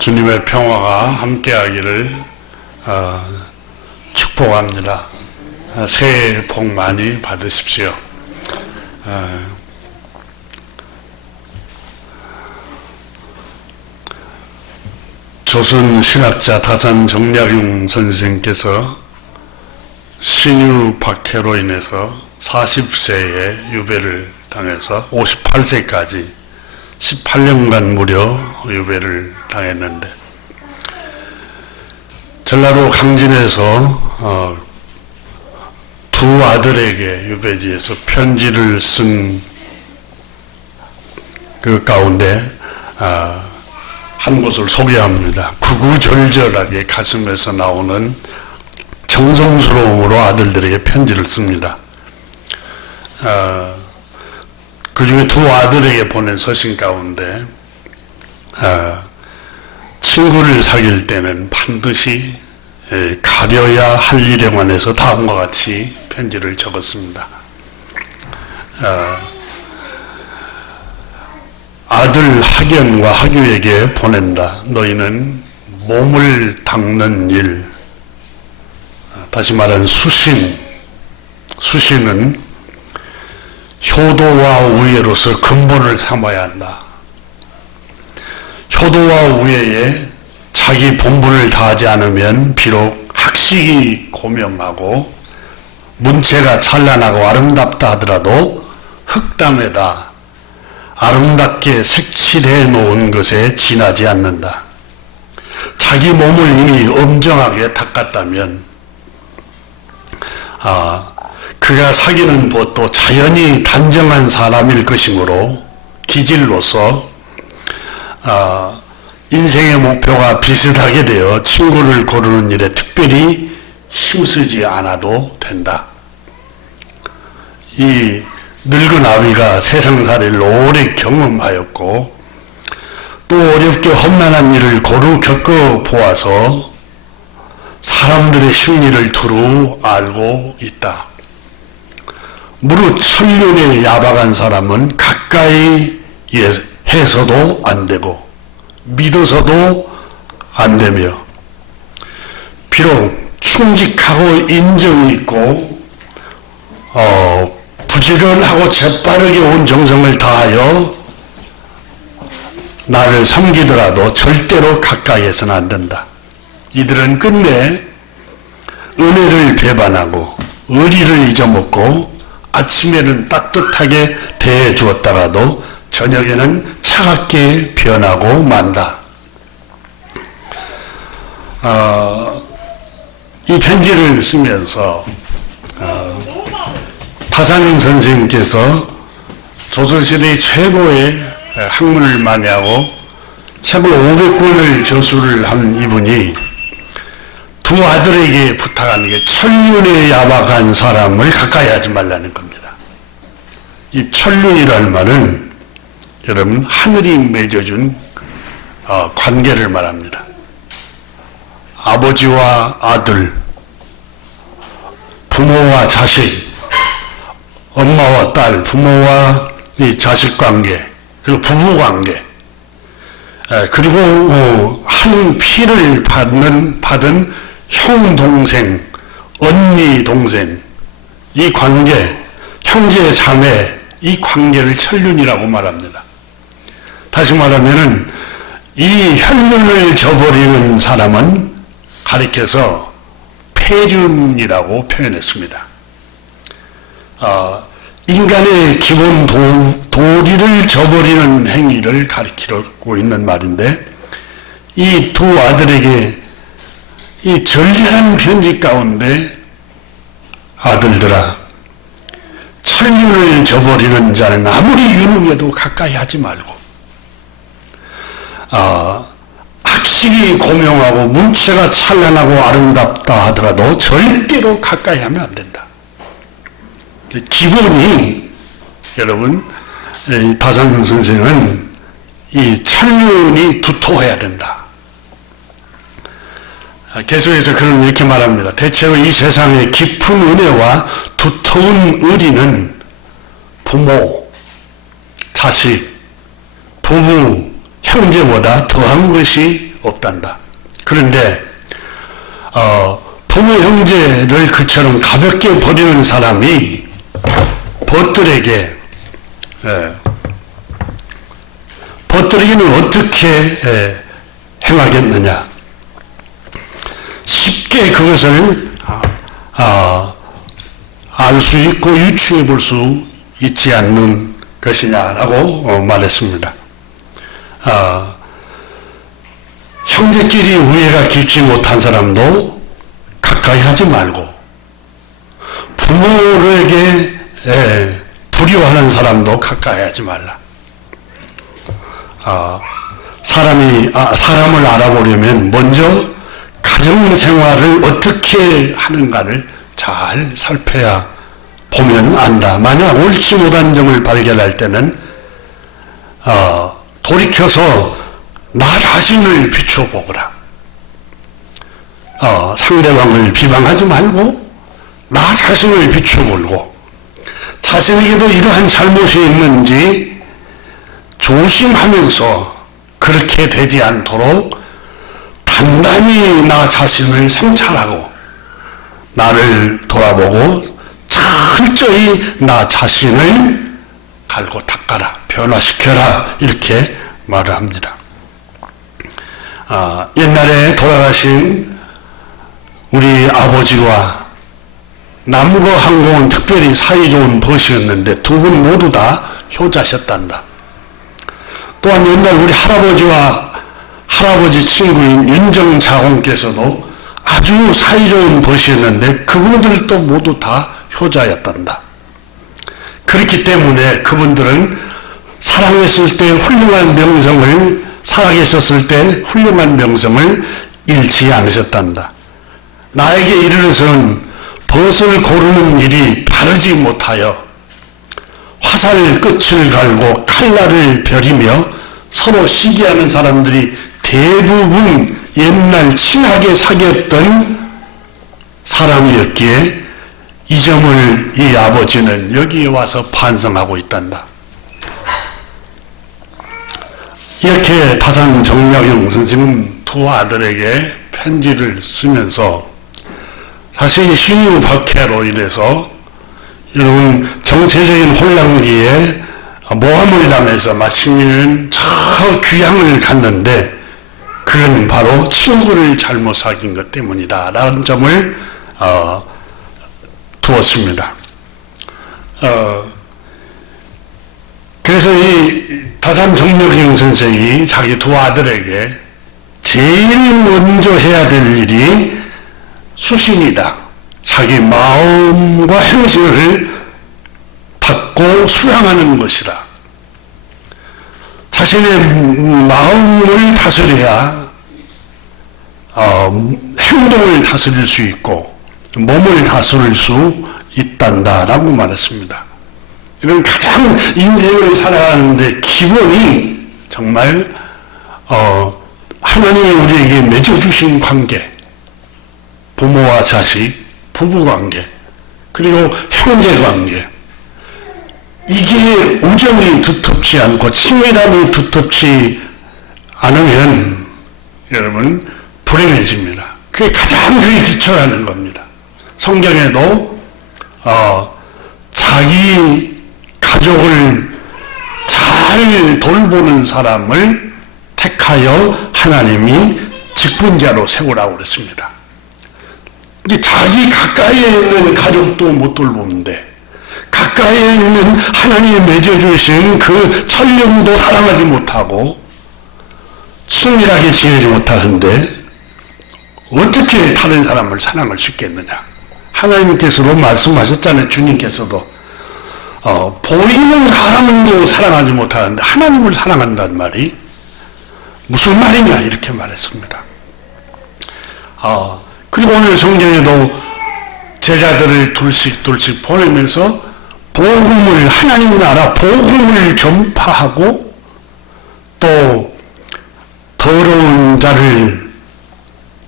주님의 평화가 함께하기를 축복합니다. 새해 복 많이 받으십시오. 조선 신학자 다산 정약용 선생께서 신유박해로 인해서 40세에 유배를 당해서 58세까지 18년간 무려 유배를 당했는데, 전라도 강진에서 두 아들에게 유배지에서 편지를 쓴 그 가운데 한 곳을 소개합니다. 구구절절하게 가슴에서 나오는 정성스러움으로 아들들에게 편지를 씁니다. 그 중에 두 아들에게 보낸 서신 가운데 친구를 사귈 때는 반드시 가려야 할 일에 관해서 다음과 같이 편지를 적었습니다. 아들 학연과 학유에게 보낸다. 너희는 몸을 닦는 일, 다시 말하는 수신은 효도와 우애로서 근본을 삼아야 한다. 효도와 우애에 자기 본분을 다하지 않으면 비록 학식이 고명하고 문체가 찬란하고 아름답다 하더라도 흙담에다 아름답게 색칠해 놓은 것에 지나지 않는다. 자기 몸을 이미 엄정하게 닦았다면 그가 사귀는 벗도 자연히 단정한 사람일 것이므로 기질로서 인생의 목표가 비슷하게 되어 친구를 고르는 일에 특별히 힘쓰지 않아도 된다. 이 늙은 아비가 세상살이를 오래 경험하였고 또 어렵게 험난한 일을 고루 겪어보아서 사람들의 심리를 두루 알고 있다. 무릇 천륜에 야박한 사람은 가까이 해서도 안 되고 믿어서도 안 되며, 비록 충직하고 인정이 있고 부지런하고 재빠르게 온 정성을 다하여 나를 섬기더라도 절대로 가까이 해서는 안 된다. 이들은 끝내 은혜를 배반하고 의리를 잊어먹고 아침에는 따뜻하게 대해 주었다가도 저녁에는 차갑게 변하고 만다. 이 편지를 쓰면서 다산 선생님께서 조선시대 최고의 학문을 만회하고 책을 500권을 저술을 한 이분이 두 아들에게 부탁하는 게 천륜에 야박한 사람을 가까이 하지 말라는 겁니다. 이 천륜이라는 말은 여러분 하늘이 맺어준 관계를 말합니다. 아버지와 아들, 부모와 자식, 엄마와 딸, 부모와 이 자식 관계, 그리고 부부 관계, 그리고 한 피를 받은 형 동생, 언니 동생, 이 관계, 형제 자매, 이 관계를 천륜이라고 말합니다. 다시 말하면은 이 혈륜을 저버리는 사람은 가리켜서 폐륜이라고 표현했습니다. 인간의 기본 도리를 저버리는 행위를 가리키고 있는 말인데, 이 두 아들에게 이 절절한 편지 가운데 아들들아, 천륜을 저버리는 자는 아무리 유능해도 가까이 하지 말고, 학식이 고명하고 문체가 찬란하고 아름답다 하더라도 절대로 가까이 하면 안 된다. 기본이 여러분, 다산 선생은 이 천륜이 두터워야 된다. 계속해서 그는 이렇게 말합니다. 대체로 이 세상의 깊은 은혜와 두터운 의리는 부모, 자식, 부부, 형제보다 더한 것이 없단다. 그런데 부모 형제를 그처럼 가볍게 버리는 사람이 벗들에게 벗들에게는 어떻게 행하겠느냐. 쉽게 그것을 알 수 있고 유추해 볼 수 있지 않는 것이냐라고 말했습니다. 형제끼리 우애가 깊지 못한 사람도 가까이 하지 말고, 부모에게 불효하는 사람도 가까이 하지 말라. 사람을 알아보려면 먼저 가정생활을 어떻게 하는가를 잘 살펴야 보면 안다. 만약 옳지 못한 점을 발견할 때는 돌이켜서 나 자신을 비춰보거라. 상대방을 비방하지 말고 나 자신을 비춰보고, 자신에게도 이러한 잘못이 있는지 조심하면서 그렇게 되지 않도록 단단히 나 자신을 성찰하고 나를 돌아보고 철저히 나 자신을 갈고 닦아라, 변화시켜라, 이렇게 말을 합니다. 옛날에 돌아가신 우리 아버지와 남거 항공은 특별히 사이 좋은 벗이었는데 두 분 모두 다 효자셨단다. 또한 옛날 우리 할아버지와 할아버지 친구인 윤정자공께서도 아주 사이 좋은 벗이었는데 그분들도 모두 다 효자였단다. 그렇기 때문에 그분들은 살아계셨을 때 훌륭한 명성을 잃지 않으셨단다. 나에게 이르러서는 벗을 고르는 일이 바르지 못하여 화살 끝을 갈고 칼날을 벼리며 서로 시기하는 사람들이 대부분 옛날 친하게 사귀었던 사람이었기에 이 점을 이 아버지는 여기에 와서 반성하고 있단다. 이렇게 다산 정약용 선생은 두 아들에게 편지를 쓰면서 사실 신유 박해로 인해서 여러분 정체적인 혼란기에 모함을 당해서 마침내는 저 귀향을 갔는데 그건 바로 친구를 잘못 사귄 것 때문이다 라는 점을 두었습니다. 그래서 이 다산 정약용 선생이 자기 두 아들에게 제일 먼저 해야 될 일이 수신이다. 자기 마음과 행실을 닦고 수양하는 것이다. 자신의 마음을 다스려야 행동을 다스릴 수 있고 몸을 다스릴 수 있단다라고 말했습니다. 이런 가장 인생을 살아가는데 기본이 정말 하나님이 우리에게 맺어주신 관계, 부모와 자식, 부부관계, 그리고 형제관계, 이게 우정이 두텁지 않고 친밀함이 두텁지 않으면 여러분 불행해집니다. 그게 가장 그게 기초라는 겁니다. 성경에도 자기 가족을 잘 돌보는 사람을 택하여 하나님이 직분자로 세우라고 그랬습니다. 자기 가까이에 있는 가족도 못 돌보는데 가까이에 있는 하나님이 맺어주신 그 천령도 사랑하지 못하고 친밀하게 지내지 못하는데 어떻게 다른 사람을 사랑할 수 있겠느냐. 하나님께서도 말씀하셨잖아요. 주님께서도 보이는 사람도 사랑하지 못하는데 하나님을 사랑한다는 말이 무슨 말이냐 이렇게 말했습니다. 그리고 오늘 성경에도 제자들을 둘씩 보내면서 복음을, 하나님 나라 복음을 전파하고 또 더러운 자를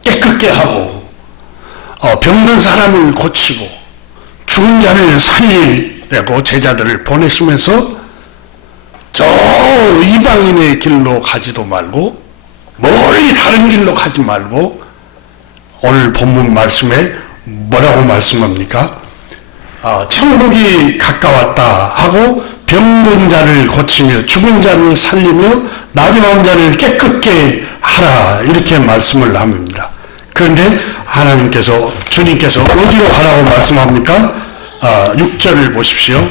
깨끗게 하고 병든 사람을 고치고 죽은 자를 살리려고 제자들을 보내시면서 저 이방인의 길로 가지도 말고 멀리 다른 길로 가지 말고 오늘 본문 말씀에 뭐라고 말씀합니까? 천국이 가까웠다 하고 병든 자를 고치며 죽은 자를 살리며 나병한 자를 깨끗게 하라 이렇게 말씀을 합니다. 그런데 하나님께서 주님께서 어디로 가라고 말씀합니까? 6절을 보십시오.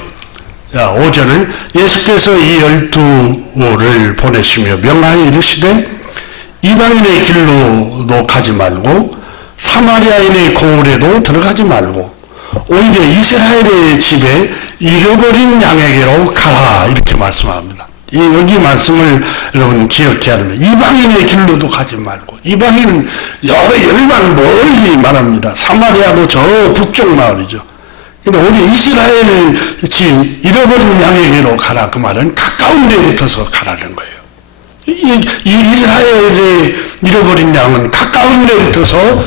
5절을 예수께서 이 12를 보내시며 명하여 이르시되 이방인의 길로도 가지 말고 사마리아인의 고을에도 들어가지 말고 오히려 이스라엘의 집에 잃어버린 양에게로 가라 이렇게 말씀합니다. 여기 말씀을 여러분 기억해야 합니다. 이방인의 길로도 가지 말고 이방인은 여러 열방 멀리 말합니다. 사마리아도 저 북쪽 마을이죠. 근데 우리 이스라엘 집 잃어버린 양에게로 가라 그 말은 가까운 데 붙어서 가라는 거예요. 이스라엘의 잃어버린 양은 가까운 데 붙어서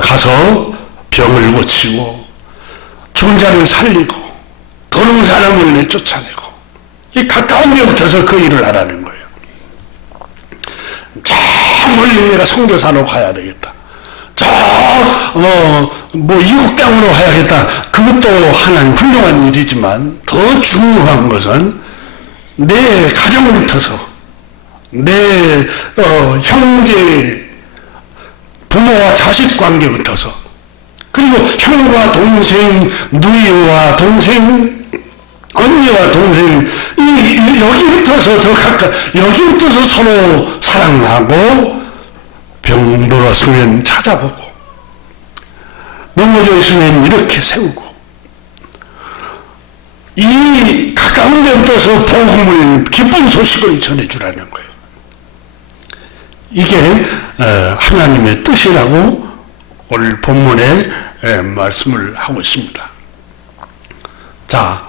가서 병을 고치고 죽은 자를 살리고 더러운 사람을 내쫓아내고 이 가까운 데 붙어서 그 일을 하라는 거예요. 저 멀리 내가 선교사로 가야 되겠다. 이국 땅으로 가야겠다. 그것도 하나는 훌륭한 일이지만 더 중요한 것은 내 가정부터서 내 형제 부모와 자식 관계부터서 그리고 형과 동생 누이와 동생 언니와 동생 여기부터서 더 가까이 여기부터서 서로 사랑하고 병들었으면 찾아보고 넘어져 있으면 이렇게 세우고 이 가까운 데부터서 복음을 기쁜 소식을 전해주라는 거예요. 이게 하나님의 뜻이라고 오늘 본문에 말씀을 하고 있습니다. 자,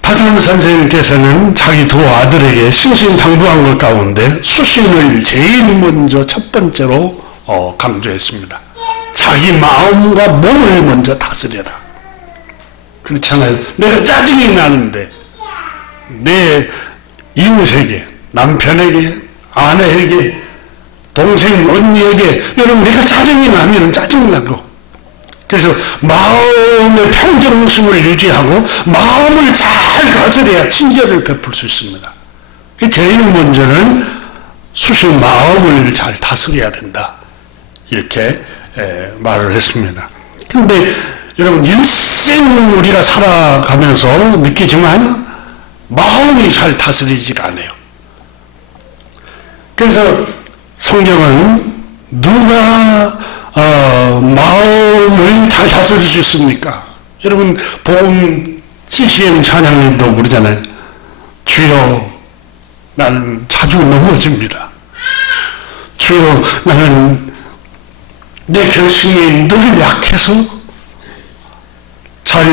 파산 선생님께서는 자기 두 아들에게 신신당부한 것 가운데 수신을 제일 먼저 첫 번째로 강조했습니다. 자기 마음과 몸을 먼저 다스려라. 그렇잖아요. 내가 짜증이 나는데 내 이웃에게, 남편에게, 아내에게, 동생, 언니에게 여러분 내가 짜증이 나면 짜증나고 그래서 마음의 평정심을 유지하고 마음을 잘 다스려야 친절을 베풀 수 있습니다. 제일 먼저는 수신 마음을 잘 다스려야 된다. 이렇게 말을 했습니다. 그런데 여러분 일생 우리가 살아가면서 느끼지만 마음이 잘 다스리지가 않아요. 그래서 성경은 누가 마음을 잘 다스릴 수 있습니까? 여러분 복음 CCM 찬양님도 그러잖아요. 주여 나는 자주 넘어집니다. 주여 나는 내 결심이 늘 약해서 잘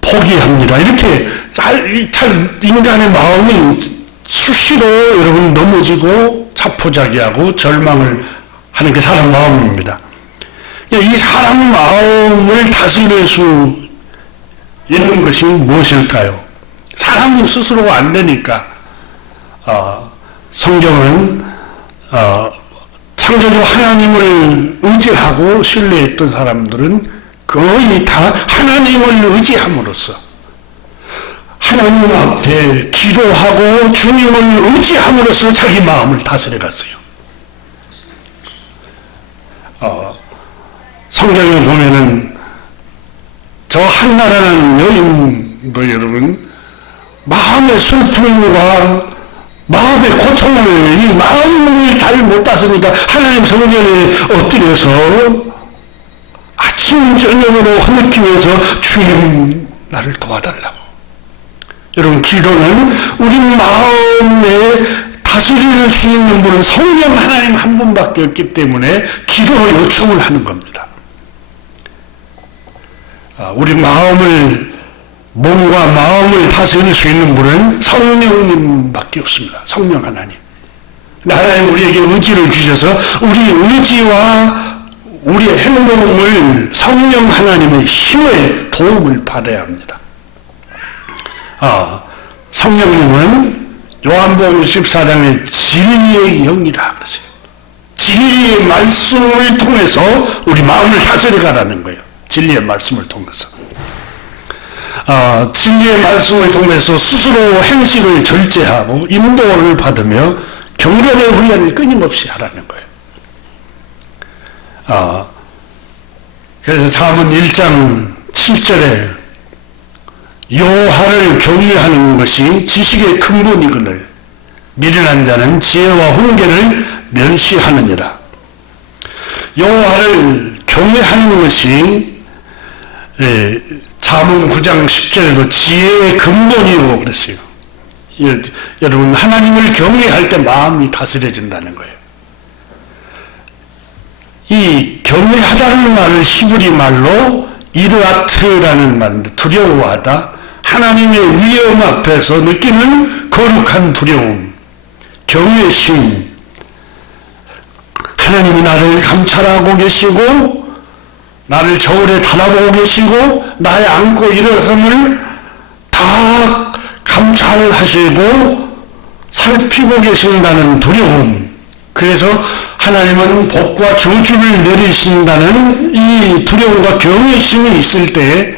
포기합니다. 이렇게 잘 인간의 마음이 수시로 여러분 넘어지고 자포자기하고 절망을 하는 게 사람 마음입니다. 이 사람 마음을 다스릴 수 있는 것이 무엇일까요? 사람 스스로가 안 되니까 성경은 창조주 하나님을 의지하고 신뢰했던 사람들은 거의 다 하나님을 의지함으로써 하나님 앞에 기도하고 주님을 의지함으로써 자기 마음을 다스려 갔어요. 성경에 보면은 저 한나라는 여인도 여러분 마음의 슬픔과 마음의 고통을 이 마음을 잘 못 다스리니까 하나님 성전에 엎드려서 아침 저녁으로 흐느끼면서 주님 나를 도와달라고. 여러분 기도는 우리 마음에 다스릴 수 있는 분은 성령 하나님 한 분밖에 없기 때문에 기도로 요청을 하는 겁니다. 우리 몸과 마음을 다스릴 수 있는 분은 성령님밖에 없습니다. 성령 하나님. 하나님 우리에게 의지를 주셔서 우리 의지와 우리의 행동을 성령 하나님의 힘의 도움을 받아야 합니다. 성령님은 요한복음 14장에 진리의 영이라 그러세요. 진리의 말씀을 통해서 우리 마음을 다스려 가라는 거예요. 진리의 말씀을 통해서. 진리의 말씀을 통해서 스스로 행실을 절제하고 인도를 받으며 경건의 훈련을 끊임없이 하라는 거예요. 그래서 잠언 1장 7절에 여호와를 경외하는 것이 지식의 근본이거늘 미련한 자는 지혜와 훈계를 멸시하느니라. 여호와를 경외하는 것이 잠언 9장 10절에도 지혜의 근본이라고 그랬어요. 여러분, 하나님을 경외할 때 마음이 다스려진다는 거예요. 이 경외하다는 말을 히브리 말로 이르아트라는 말인데, 두려워하다, 하나님의 위엄 앞에서 느끼는 거룩한 두려움, 경외심, 하나님이 나를 감찰하고 계시고 나를 저울에 달아보고 계시고 나의 안고 일어섬을 다 감찰하시고 살피고 계신다는 두려움. 그래서 하나님은 복과 저주를 내리신다는 이 두려움과 경외심이 있을 때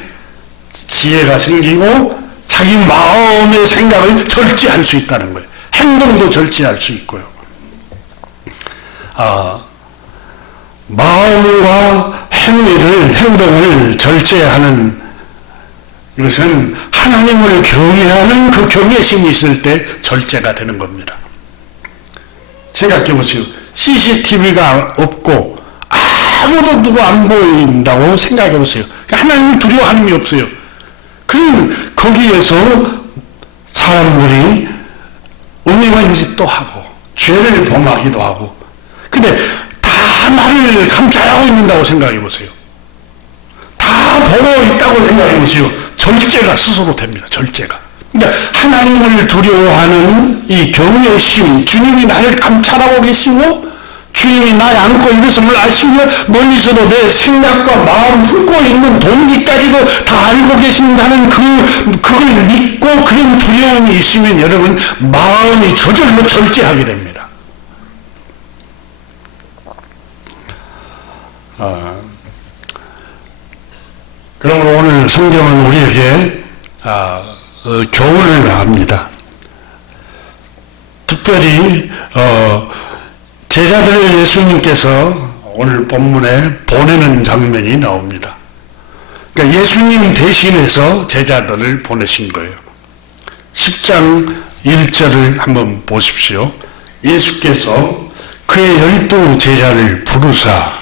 지혜가 생기고 자기 마음의 생각을 절제할 수 있다는 거예요. 행동도 절제할 수 있고요. 마음과 행동을 절제하는 것은 하나님을 경외하는 그 경외심이 있을 때 절제가 되는 겁니다. 생각해 보세요. CCTV가 없고 아무도 누구 안 보인다고 생각해 보세요. 하나님을 두려워하는 게 없어요. 그럼 거기에서 사람들이 음행한 짓도 하고 죄를 범하기도 하고, 근데 다 나를 감찰하고 있는다고 생각해 보세요. 다 보고 있다고 생각해 보세요. 절제가 스스로 됩니다. 절제가. 그러니까 하나님을 두려워하는 이 경외심, 주님이 나를 감찰하고 계시고 주님이 나의 안고 일어섬을 아시며 멀리서도 내 생각과 마음 품고 있는 동기까지도 다 알고 계신다는 그걸 믿고 그런 두려움이 있으면 여러분 마음이 저절로 절제하게 됩니다. 그러므로 오늘 성경은 우리에게 교훈을 합니다. 특별히 제자들을 예수님께서 오늘 본문에 보내는 장면이 나옵니다. 그러니까 예수님 대신해서 제자들을 보내신 거예요. 10장 1절을 한번 보십시오. 예수께서 그의 12 제자를 부르사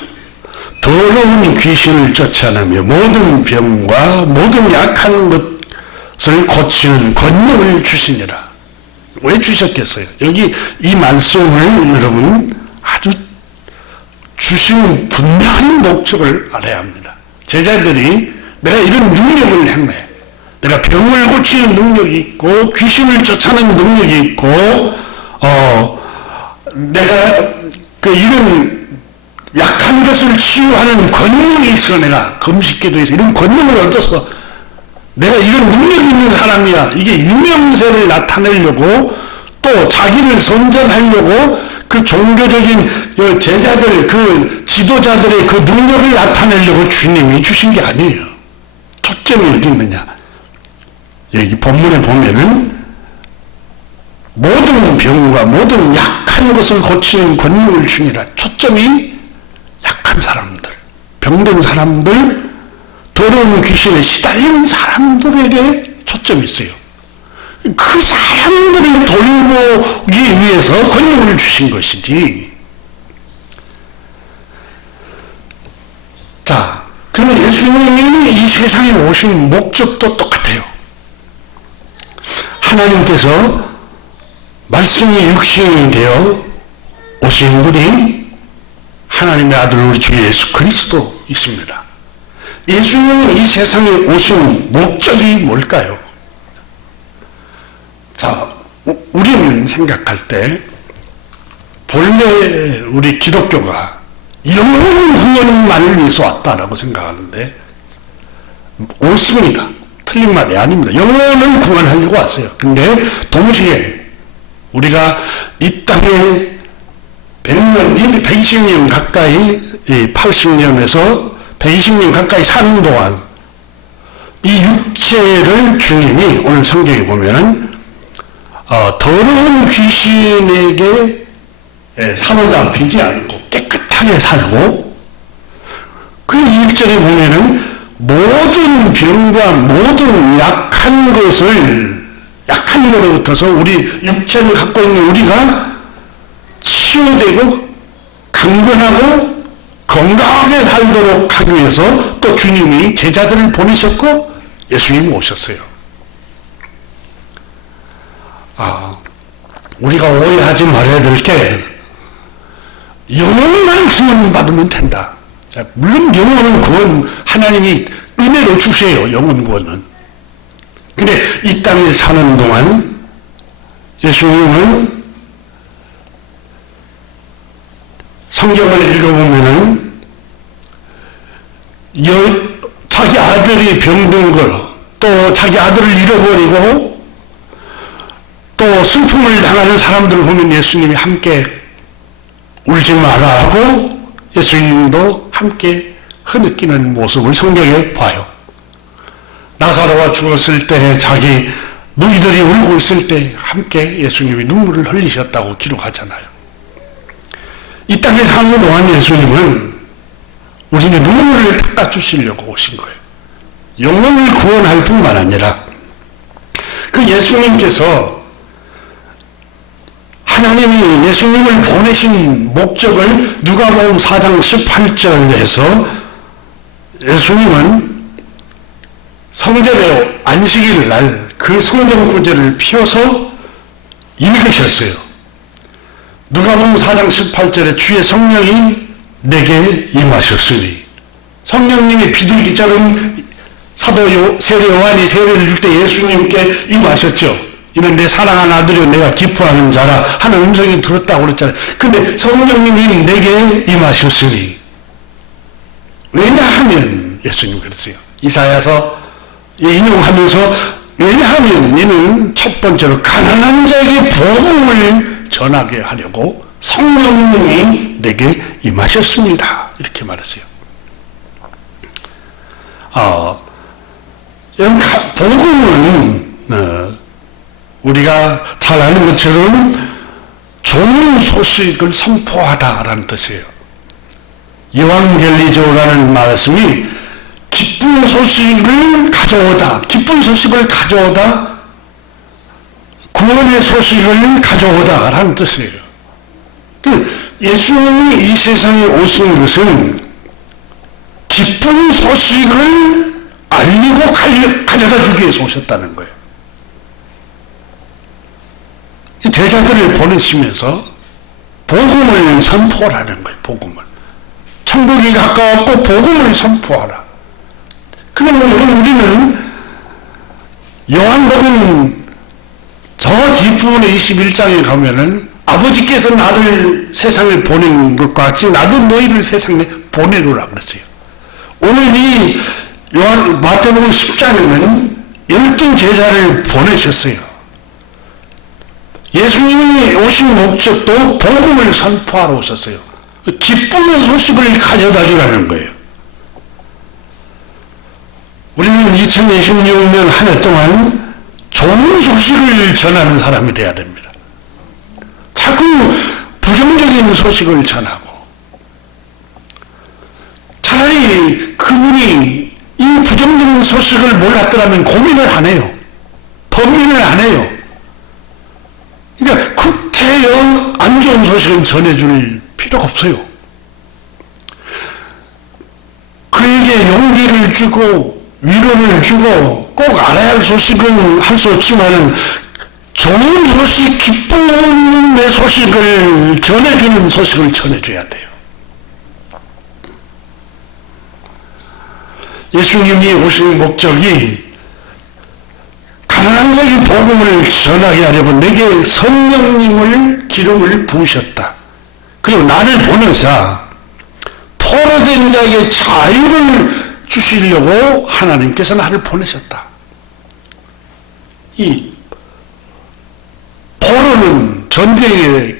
더러운 귀신을 쫓아내며 모든 병과 모든 약한 것을 고치는 권능을 주시니라. 왜 주셨겠어요? 여기 이 말씀을 여러분 아주 주신 분명한 목적을 알아야 합니다. 제자들이 내가 이런 능력을 행해, 내가 병을 고치는 능력이 있고 귀신을 쫓아내는 능력이 있고 내가 이런 약한 것을 치유하는 권능이 있어. 내가 금식기도에서 이런 권능을 얻어서 내가 이런 능력이 있는 사람이야. 이게 유명세를 나타내려고 또 자기를 선전하려고 그 종교적인 제자들, 그 지도자들의 그 능력을 나타내려고 주님이 주신 게 아니에요. 초점이 어디 있느냐. 여기 본문에 보면은 모든 병과 모든 약한 것을 고치는 권능을 주니라. 초점이 약한 사람들, 병든 사람들, 더러운 귀신에 시달리는 사람들에게 초점이 있어요. 그 사람들을 돌보기 위해서 권능을 주신 것이지. 자, 그러면 예수님이 이 세상에 오신 목적도 똑같아요. 하나님께서 말씀이 육신이 되어 오신 분이 하나님의 아들 우리 주 예수 그리스도 있습니다. 예수님은 이 세상에 오신 목적이 뭘까요? 자, 우리는 생각할 때 본래 우리 기독교가 영혼 구원만을 위해서 왔다라고 생각하는데 옳습니다. 틀린 말이 아닙니다. 영혼을 구원하려고 왔어요. 근데 동시에 우리가 이 땅에 100년, 120년 가까이, 80년에서 120년 가까이 사는 동안 이 육체를 주님이 오늘 성경에 보면은 더러운 귀신에게 사로잡히지 않고 깨끗하게 살고, 그 1절에 보면은 모든 병과 모든 약한 거로부터서 우리 육체를 갖고 있는 우리가 치유되고 강건하고 건강하게 살도록 하기 위해서 또 주님이 제자들을 보내셨고 예수님이 오셨어요. 우리가 오해하지 말아야 될 게 영혼만 구원받으면 된다. 물론 영혼은 구원 하나님이 은혜로 주세요. 영혼 구원은. 근데 이 땅에 사는 동안 예수님은 성경을 읽어보면은 자기 아들이 병든 걸, 또 자기 아들을 잃어버리고 또 슬픔을 당하는 사람들을 보면 예수님이 함께 울지 마라 하고 예수님도 함께 흐느끼는 모습을 성경에 봐요. 나사로가 죽었을 때 자기 너희들이 울고 있을 때 함께 예수님이 눈물을 흘리셨다고 기록하잖아요. 이 땅에 사는 동안 예수님은 우리의 눈물을 닦아주시려고 오신 거예요. 영혼을 구원할 뿐만 아니라 그 예수님께서 하나님이 예수님을 보내신 목적을 누가복음 4장 18절에서 예수님은 성전의 안식일 날 그 성전 구절을 펴서 읽으셨어요. 누가복음 4장 18절에 주의 성령이 내게 임하셨으니, 성령님이 비둘기처럼 사도 세례 요한이 세례를 줄 때 예수님께 임하셨죠. 이는 내 사랑하는 아들이요 내가 기뻐하는 자라 하는 음성이 들었다고 그랬잖아요. 근데 성령님이 내게 임하셨으니, 왜냐하면 예수님 그랬어요. 이사야서 인용하면서 왜냐하면 이는 첫 번째로 가난한 자에게 복음을 전하게 하려고 성령님이 내게 임하셨습니다. 이렇게 말했어요. 복음은 우리가 잘 아는 것처럼 좋은 소식을 선포하다라는 뜻이에요. 이완겔리조라는 말씀이 기쁜 소식을 가져오다, 기쁜 소식을 가져오다, 구원의 소식을 가져오다라는 뜻이에요. 예수님이 이 세상에 오신 것은 기쁜 소식을 알리고 가져다 주기 위해서 오셨다는 거예요. 제자들을 보내시면서 복음을 선포하라는 거예요. 복음을. 천국이 가까웠고 복음을 선포하라. 그러면 우리는 요한복음 저 뒷부분에 21장에 가면은 아버지께서 나를 세상에 보낸 것과 같이 나도 너희를 세상에 보내노라 그랬어요. 오늘 이 마태복음 10장에는 12제자를 보내셨어요. 예수님이 오신 목적도 복음을 선포하러 오셨어요. 기쁜 소식을 가져다 주라는 거예요. 우리는 2026년 한 해 동안 좋은 소식을 전하는 사람이 되어야 됩니다. 자꾸 부정적인 소식을 전하고, 차라리 그분이 이 부정적인 소식을 몰랐더라면 고민을 안 해요. 범민을 안 해요. 그러니까 구태여 안 좋은 소식은 전해줄 필요가 없어요. 그에게 용기를 주고 위로를 주고 꼭 알아야 할 소식은 할 수 없지만 좋은 소식, 기쁨의 소식을 전해주는 소식을 전해줘야 돼요. 예수님이 오신 목적이 가난한 자에게 복음을 전하게 하려고 내게 성령님을 기름을 부으셨다. 그리고 나를 보내사 포로된 자에게 자유를 주시려고 하나님께서 나를 보내셨다. 이 포로는 전쟁에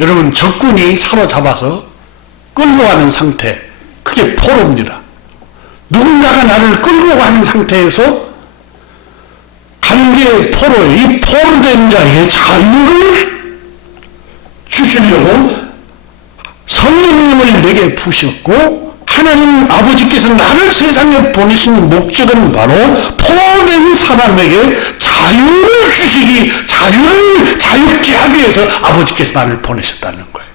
여러분 적군이 사로잡아서 끌고 가는 상태, 그게 포로입니다. 누군가가 나를 끌고 가는 상태에서 가는 게 포로예요. 이 포로된 자에게 자유를 주시려고 성령님을 내게 부셨고, 하나님 아버지께서 나를 세상에 보내신 목적은 바로 포로된 사람에게 자유를 주시기, 자유를 자유케 하기 위해서 아버지께서 나를 보내셨다는 거예요.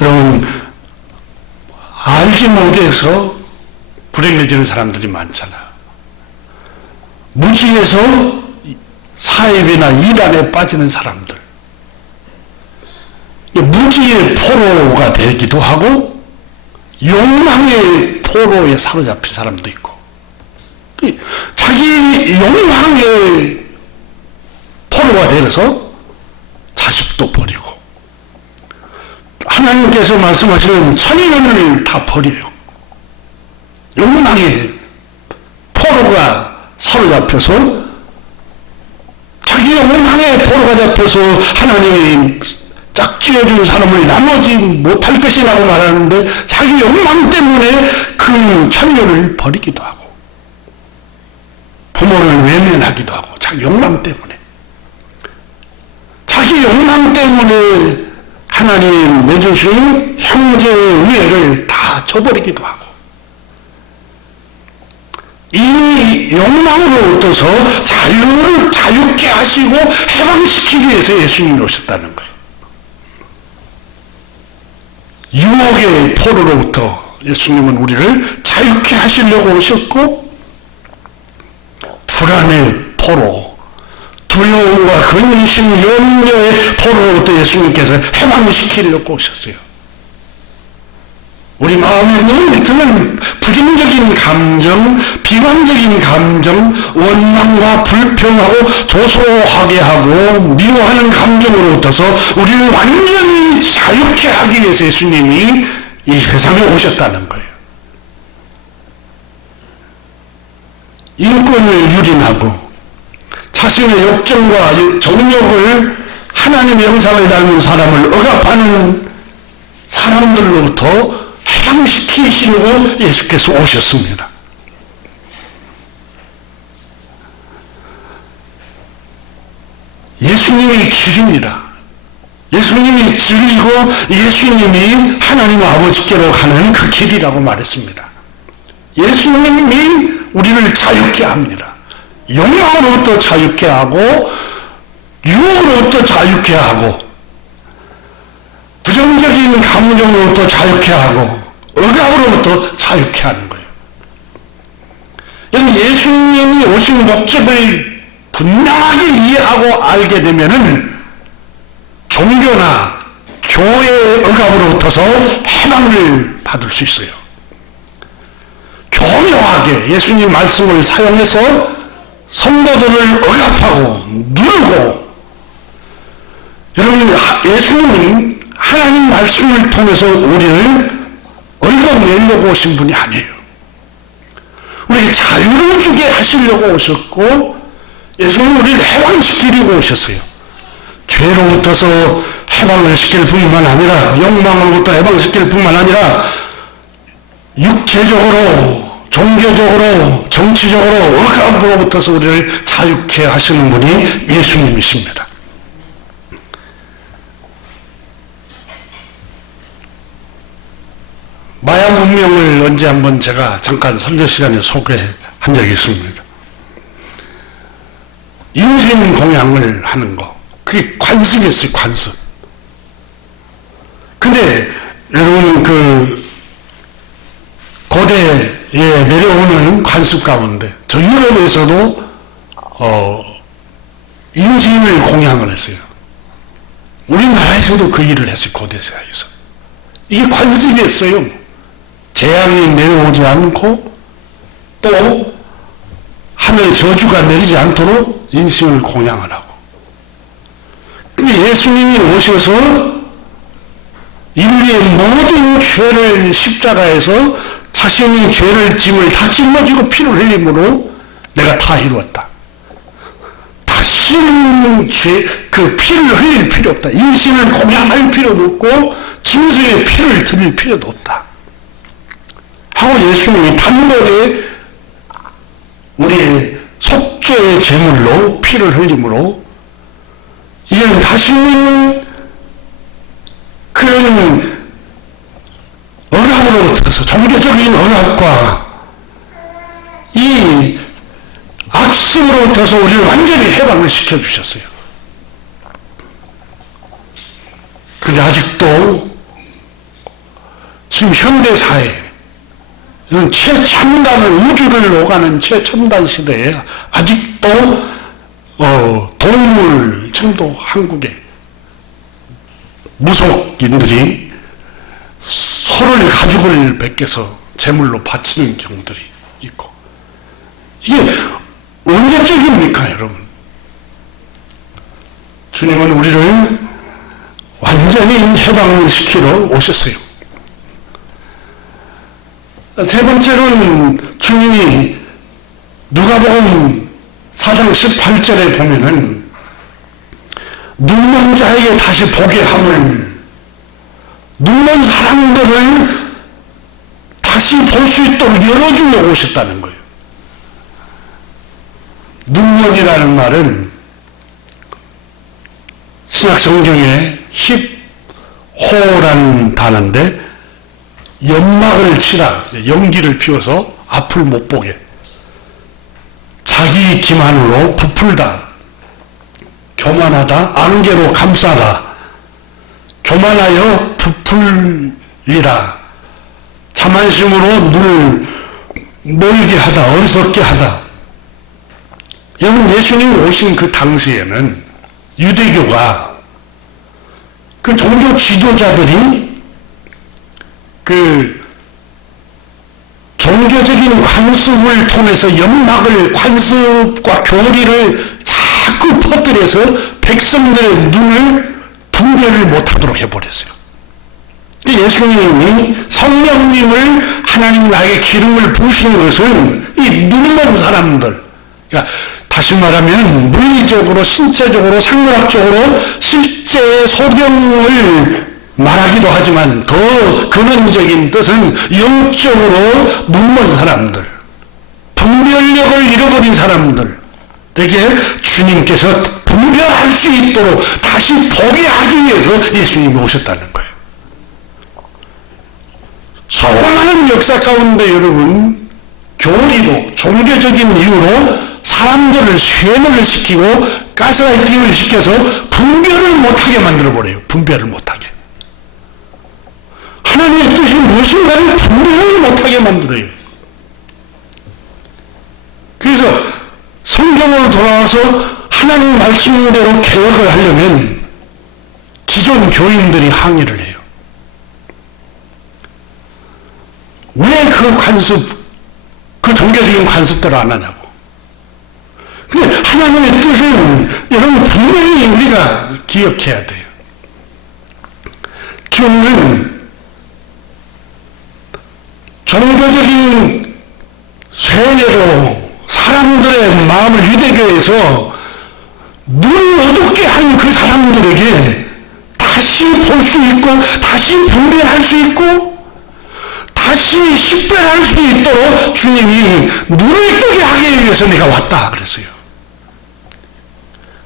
여러분, 알지 못해서 불행해지는 사람들이 많잖아요. 무지에서 사입이나 이단에 빠지는 사람들, 무지의 포로가 되기도 하고 욕망의 포로에 사로잡힌 사람도 있고, 자기 욕망의 포로가 되어서 자식도 버리고, 하나님께서 말씀하시는 천인을 다 버려요. 욕망의 포로가 사로잡혀서, 자기 욕망의 포로가 잡혀서 하나님이 짝지어준 사람을 나누지 못할 것이라고 말하는데, 자기 욕망 때문에 그 천년을 버리기도 하고 부모를 외면하기도 하고, 자기 욕망 때문에, 자기 욕망 때문에 하나님 내주신 형제의 우애를 다 저버리기도 하고, 이 욕망으로 얻어서 자유를 자유케 하시고 해방시키기 위해서 예수님이 오셨다는 거예요. 유혹의 포로로부터 예수님은 우리를 자유케 하시려고 오셨고, 불안의 포로, 두려움과 근심, 염려의 포로로부터 예수님께서 해방시키려고 오셨어요. 우리 마음에 늘 드는 부정적인 감정, 비관적인 감정, 원망과 불평하고 조소하게 하고 미워하는 감정으로부터서 우리를 완전히 자유케 하기 위해서 예수님이 이 세상에 오셨다는 거예요. 인권을 유린하고 자신의 욕정과 정욕을, 하나님의 형상을 닮은 사람을 억압하는 사람들로부터 해방시키시려고 예수께서 오셨습니다. 예수님이 길입니다. 예수님이 길이고 예수님이 하나님 아버지께로 가는 그 길이라고 말했습니다. 예수님이 우리를 자유케 합니다. 욕망으로부터 자유케 하고, 유혹으로부터 자유케 하고, 부정적인 감정으로부터 자유케 하고, 억압으로부터 자유케 하는 거예요. 여러분, 예수님이 오신 목적을 분명하게 이해하고 알게 되면은 종교나 교회의 억압으로부터서 해방을 받을 수 있어요. 교묘하게 예수님 말씀을 사용해서 성도들을 억압하고 누르고, 여러분, 예수님은 하나님 말씀을 통해서 우리를 얽어내려고 오신 분이 아니에요. 우리에게 자유를 주게 하시려고 오셨고, 예수님은 우리를 해방시키려고 오셨어요. 죄로부터서 해방을 시킬 뿐만 아니라, 욕망으로부터 해방시킬 뿐만 아니라, 육체적으로, 종교적으로, 정치적으로, 억압으로부터서 우리를 자유케 하시는 분이 예수님이십니다. 마야 문명을 언제 한번 제가 잠깐 설교 시간에 소개한 적이 있습니다. 인신 공양을 하는 거, 그게 관습이었어요. 관습. 근데 여러분, 고대에 내려오는 관습 가운데 저 유럽에서도 인신을 공양을 했어요. 우리나라에서도 그 일을 했어요. 고대 사회에서. 이게 관습이었어요. 재앙이 내려오지 않고 또 하늘에 저주가 내리지 않도록 인신을 공양을 하고. 근데 예수님이 오셔서 인류의 모든 죄를 십자가에서 자신이 죄를 짐을 다 짊어지고 피를 흘림으로 내가 다 이루었다. 다시는 그 피를 흘릴 필요 없다. 인신을 공양할 필요도 없고 짐승의 피를 드릴 필요도 없다. 하고 예수님이 단번에 우리의 속죄의 제물로 피를 흘림으로 이제는 다시는 그런 억압으로부터 종교적인 억압과 이 악습으로부터 우리를 완전히 해방을 시켜주셨어요. 그런데 아직도 지금 현대사회 이런 최첨단을 우주를 오가는 최첨단 시대에 아직도 동물 정도 한국에 무속인들이 소를 가죽을 벗겨서 제물로 바치는 경우들이 있고 이게 언제적입니까 여러분? 주님은 우리를 완전히 해방을 시키러 오셨어요. 세 번째로는 주님이 누가복음 4장 18절에 보면은 눈먼 자에게 다시 보게 함을 눈먼 사람들을 다시 볼 수 있도록 열어주려 오셨다는 거예요. 눈먼이라는 말은 신약성경에 힙호라는 단어인데 연막을 치라, 연기를 피워서 앞을 못 보게 자기 기만으로 부풀다, 교만하다, 안개로 감싸다, 교만하여 부풀리라, 자만심으로 눈을 멀게 하다, 어리석게 하다. 여러분 예수님이 오신 그 당시에는 유대교가 그 종교 지도자들이 그 종교적인 관습을 통해서 연막을 관습과 교리를 자꾸 퍼뜨려서 백성들의 눈을 분별을 못하도록 해버렸어요. 예수님이 성령님을 하나님 나에게 기름을 부으시는 것은 이 눈먼 사람들, 그러니까 다시 말하면 물리적으로 신체적으로 상문학적으로 실제 소경을 말하기도 하지만 더 근원적인 뜻은 영적으로 눈먼 사람들, 분별력을 잃어버린 사람들에게 주님께서 분별할 수 있도록 다시 보게 하기 위해서 예수님이 오셨다는 거예요. 수많은 역사 가운데 여러분 교리로 종교적인 이유로 사람들을 쇠뇌를 시키고 가스라이팅을 시켜서 분별을 못하게 만들어버려요. 분별을 못하게. 하나님의 뜻이 무엇인가를 분별을 못하게 만들어요. 그래서 성경으로 돌아와서 하나님 말씀대로 개혁을 하려면 기존 교인들이 항의를 해요. 왜 그 관습, 그 종교적인 관습대로 안 하냐고. 근데 하나님의 뜻은 여러분 분명히 우리가 기억해야 돼요. 주는 종교적인 쇠뇌로 사람들의 마음을 유대교에서 눈을 어둡게 한 그 사람들에게 다시 볼 수 있고 다시 분별할 수 있고 다시 식별할 수 있도록 주님이 눈을 뜨게 하기 위해서 내가 왔다 그랬어요.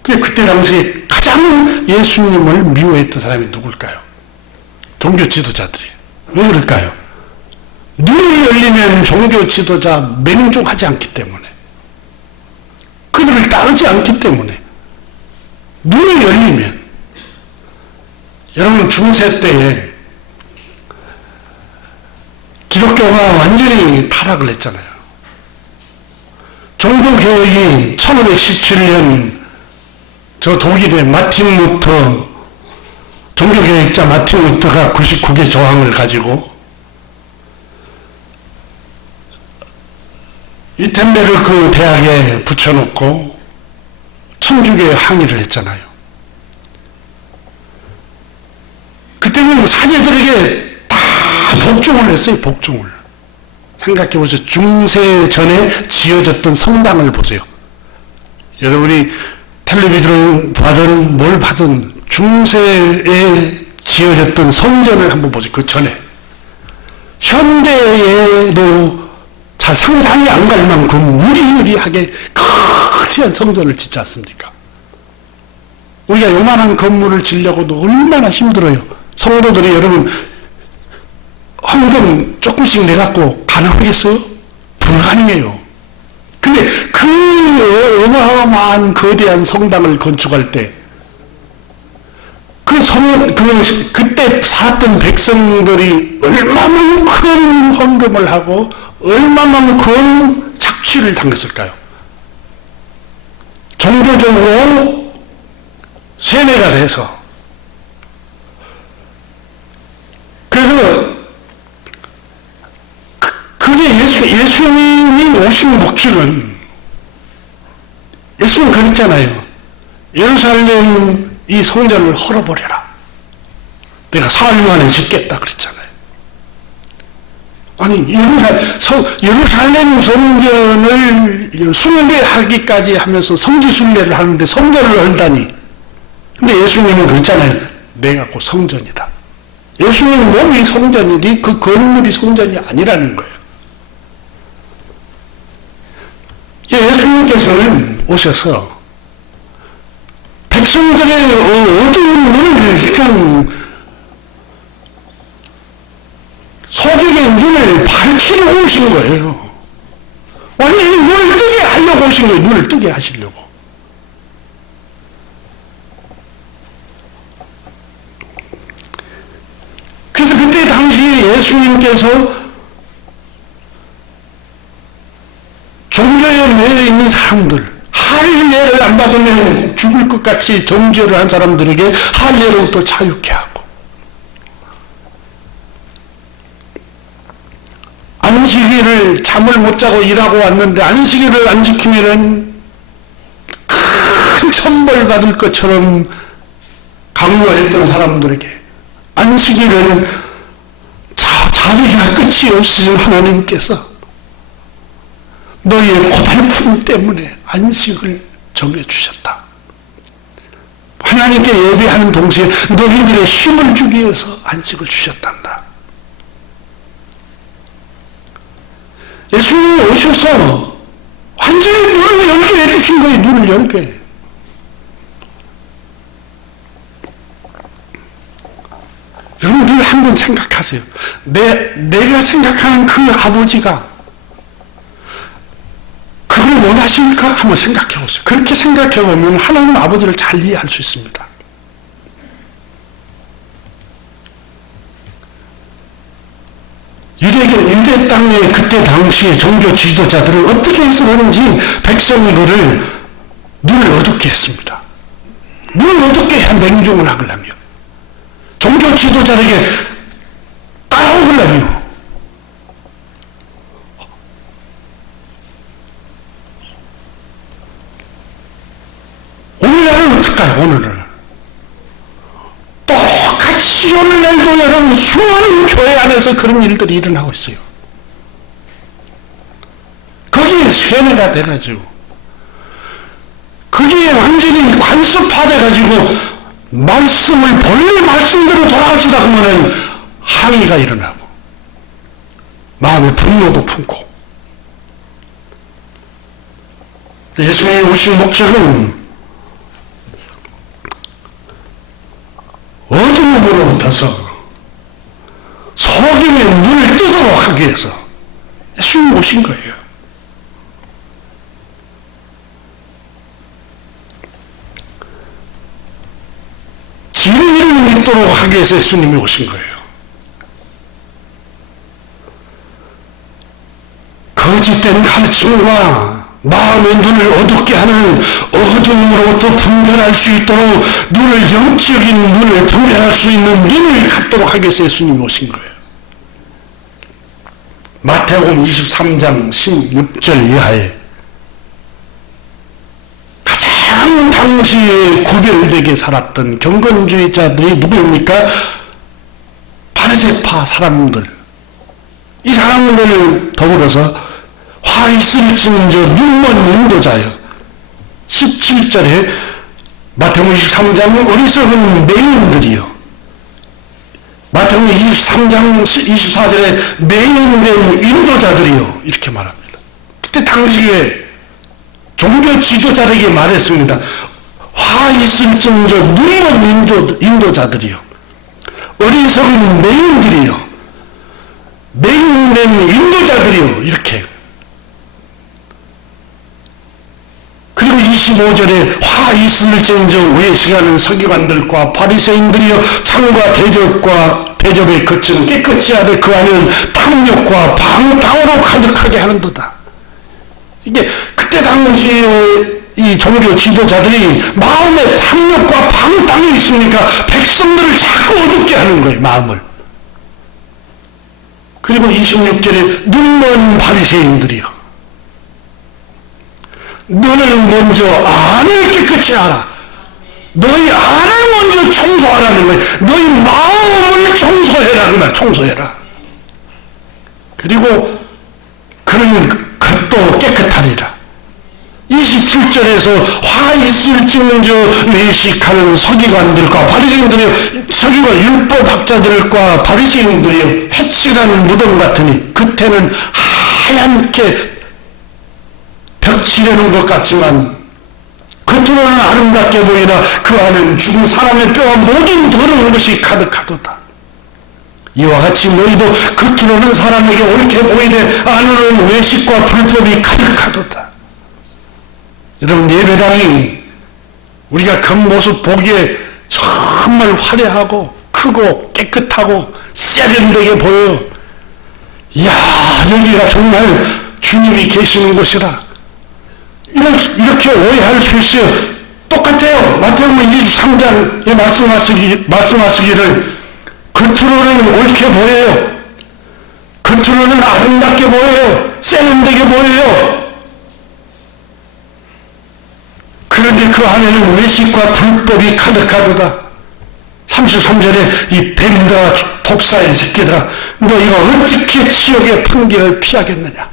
그때 당시에 가장 예수님을 미워했던 사람이 누굴까요? 종교 지도자들이. 왜 그럴까요? 눈이 열리면 종교 지도자 맹종하지 않기 때문에, 그들을 따르지 않기 때문에. 눈이 열리면, 여러분 중세 때에 기독교가 완전히 타락을 했잖아요. 종교개혁이 1517년 저 독일의 마틴 루터, 종교개혁자 마틴 루터가 99개 조항을 가지고 위텐베르 그 대학에 붙여놓고 천주교에 항의를 했잖아요. 그때는 사제들에게 다 복종을 했어요. 복종을. 생각해 보세요. 중세 전에 지어졌던 성당을 보세요. 여러분이 텔레비전을 봐든 뭘 봐든 중세에 지어졌던 성전을 한번 보세요. 그 전에. 현대에도 잘 상상이 안 갈 만큼 무리무리하게 거대한 성전을 짓지 않습니까? 우리가 요만한 건물을 지려고도 얼마나 힘들어요. 성도들이 여러분 헌금 조금씩 내갖고 가능하겠어요? 불가능해요. 근데 그 어마어마한 거대한 성당을 건축할 때 그때 살았던 백성들이 얼마만큼 헌금을 하고 얼마만큼 착취를 당했을까요? 종교적으로 세뇌가 돼서. 그래서 그게 예수님이 오신 목적은, 예수님 그랬잖아요. 예루살렘 이 성전을 헐어버려라. 내가 사흘 만에 짓겠다 그랬잖아요. 아니 예루살렘 성전을 숭배하기까지 하면서 성지순례를 하는데 성전을 헐다니. 근데 예수님은 그랬잖아요. 내가 곧 성전이다. 예수님 몸이 성전이지 그 건물이 성전이 아니라는 거예요. 예수님께서는 오셔서 백성들의 어두운 눈을 그냥 속에의 눈을 밝히러 오신 거예요. 완전히 눈을 뜨게 하려고 오신 거예요. 눈을 뜨게 하시려고. 그래서 그때 당시에 예수님께서 종교에 매여 있는 사람들, 할례를 안 받으면 죽을 것 같이 정죄를 한 사람들에게 할례로부터 자유케 하고, 안식일을 잠을 못 자고 일하고 왔는데 안식일을 안 지키면은 큰 천벌 받을 것처럼 강요했던 사람들에게 안식일은 자비가 끝이 없으신 하나님께서 너희의 고달픔 때문에 안식을 정해주셨다. 하나님께 예배하는 동시에 너희들의 힘을 주기 위해서 안식을 주셨단다. 예수님이 오셔서 완전히 눈을 열게 해주신 거예요. 눈을 열게. 여러분 늘 한번 생각하세요. 내가 생각하는 그 아버지가 그걸 원하십니까? 한번 생각해 보세요. 그렇게 생각해 보면 하나님 아버지를 잘 이해할 수 있습니다. 유대 땅의 그때 당시에 종교 지도자들은 어떻게 해서든지 백성들을 눈을 어둡게 했습니다. 눈을 어둡게 해야 맹종을 하려며 종교 지도자에게 따라오려며 오늘날은 어떨까요? 오늘은 똑같이 오늘날도 여러분 수많은 교회 안에서 그런 일들이 일어나고 있어요. 거기에 세뇌가 돼가지고 거기에 완전히 관습화돼가지고 말씀을 본래 말씀대로 돌아가시다 보면 항의가 일어나고 마음의 분노도 품고. 예수님이 오신 목적은 어둠으로부터서 속임의 눈을 뜨도록 하기 위해서 예수님이 오신 거예요. 진리를 믿도록 하기 위해서 예수님이 오신 거예요. 거짓된 가르침과 마음의 눈을 어둡게 하는 어둠으로부터 분별할 수 있도록 영적인 눈을 분별할 수 있는 눈을 갖도록 하기 위해서 예수님이 오신 거예요. 마태복음 23장 16절 이하에 가장 당시에 구별되게 살았던 경건주의자들이 누구입니까? 바리새파 사람들, 이 사람들 더불어서 화 있을지는 저 눈먼 인도자여. 17절에 마태복음 23장 어리석은 맹인들이요. 마태복음 23장 24절에 맹인된 인도자들이요. 이렇게 말합니다. 그때 당시에 종교 지도자에게 말했습니다. 화 있을지는 저 눈먼 인도자들이요. 어리석은 맹인들이요. 맹인된 인도자들이요. 이렇게. 그리고 25절에 화 있을지언정 외식하는 서기관들과 바리새인들이여 창과 대접에 거치는 깨끗이 하되 그 안에는 탐욕과 방탕으로 가득하게 하는도다. 이게 그때 당시에 이 종교 지도자들이 마음에 탐욕과 방탕이 있으니까 백성들을 자꾸 어둡게 하는 거예요. 마음을. 그리고 26절에 눈먼 바리새인들이요. 너는 먼저 안을 깨끗이 하라. 너희 안을 먼저 청소하라는 거예요. 너희 마음을 청소해라. 그 말, 청소해라. 그리고 그러면 겉도 깨끗하리라. 27절에서 화 있을지는 저 외식하는 서기관들과 바리새인들이 서기관 율법학자들과 바리새인들이 해치라는 무덤 같으니 겉에는 하얀게 벽칠해놓은 것 같지만 겉으로는 아름답게 보이나 그 안은 죽은 사람의 뼈와 모든 더러운 것이 가득하도다. 이와 같이 너희도 겉으로는 사람에게 옳게 보이되 안으로는 외식과 불법이 가득하도다. 여러분, 예배당이 우리가 겉모습 보기에 정말 화려하고 크고 깨끗하고 세련되게 보여요. 이야, 여기가 정말 주님이 계시는 곳이라. 이렇게 오해할 수 있어요. 똑같아요. 마태복음 23장에 말씀하시기를 겉으로는 옳게 보여요. 겉으로는 아름답게 보여요. 세련되게 보여요. 그런데 그 안에는 외식과 불법이 가득하도다. 33절에 이 뱀과 독사의 새끼들아, 너희가 어떻게 지옥의 판결을 피하겠느냐.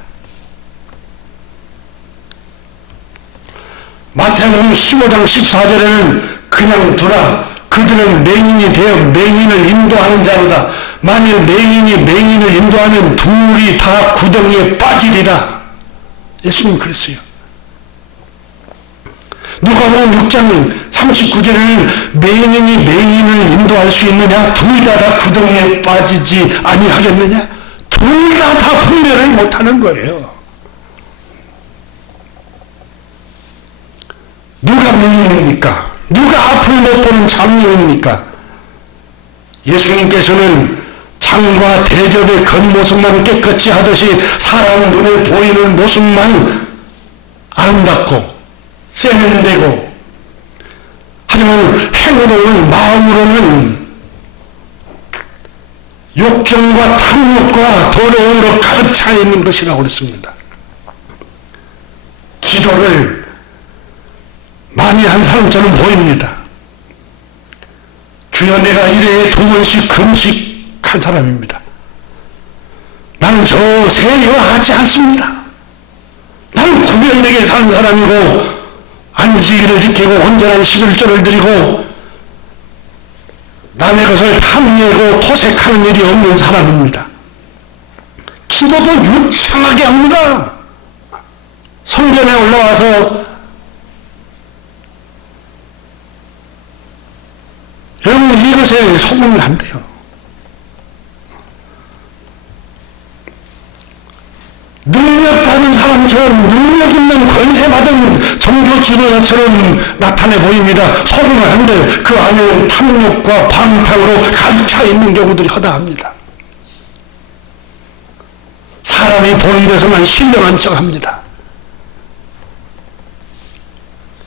마태복음 15장 14절에는 그냥 두라. 그들은 맹인이 되어 맹인을 인도하는 자로다. 만일 맹인이 맹인을 인도하면 둘이 다 구덩이에 빠지리라. 예수님 그랬어요. 누가복음 6장 39절에는 맹인이 맹인을 인도할 수 있느냐? 둘 다 구덩이에 빠지지 아니하겠느냐? 둘 다 분별을 못하는 거예요. 누가 맹인입니까? 누가 앞을 못 보는 장님입니까? 예수님께서는 창과 대접의 겉모습만 깨끗이 하듯이 사람 눈에 보이는 모습만 아름답고 세련되고, 하지만 행동은 마음으로는 욕정과 탐욕과 더러움으로 가득 차 있는 것이라고 그랬습니다. 기도를 많이 한 사람처럼 보입니다. 주여, 내가 1회에 2번씩 금식한 사람입니다. 나는 저 세리와 하지 않습니다. 나는 구별되게 사는 사람이고 안식일을 지키고 온전한 11조를 드리고 남의 것을 탐내고 토색하는 일이 없는 사람입니다. 기도도 유창하게 합니다. 성전에 올라와서 여러분, 이것에 속으면 안 돼요. 능력받은 사람처럼 능력 있는 권세받은 종교 지도자처럼 나타내 보입니다. 속으면 안 돼요. 그 안에는 탐욕과 방탕으로 가득 차 있는 경우들이 허다합니다. 사람이 보는 데서만 신령한 척합니다.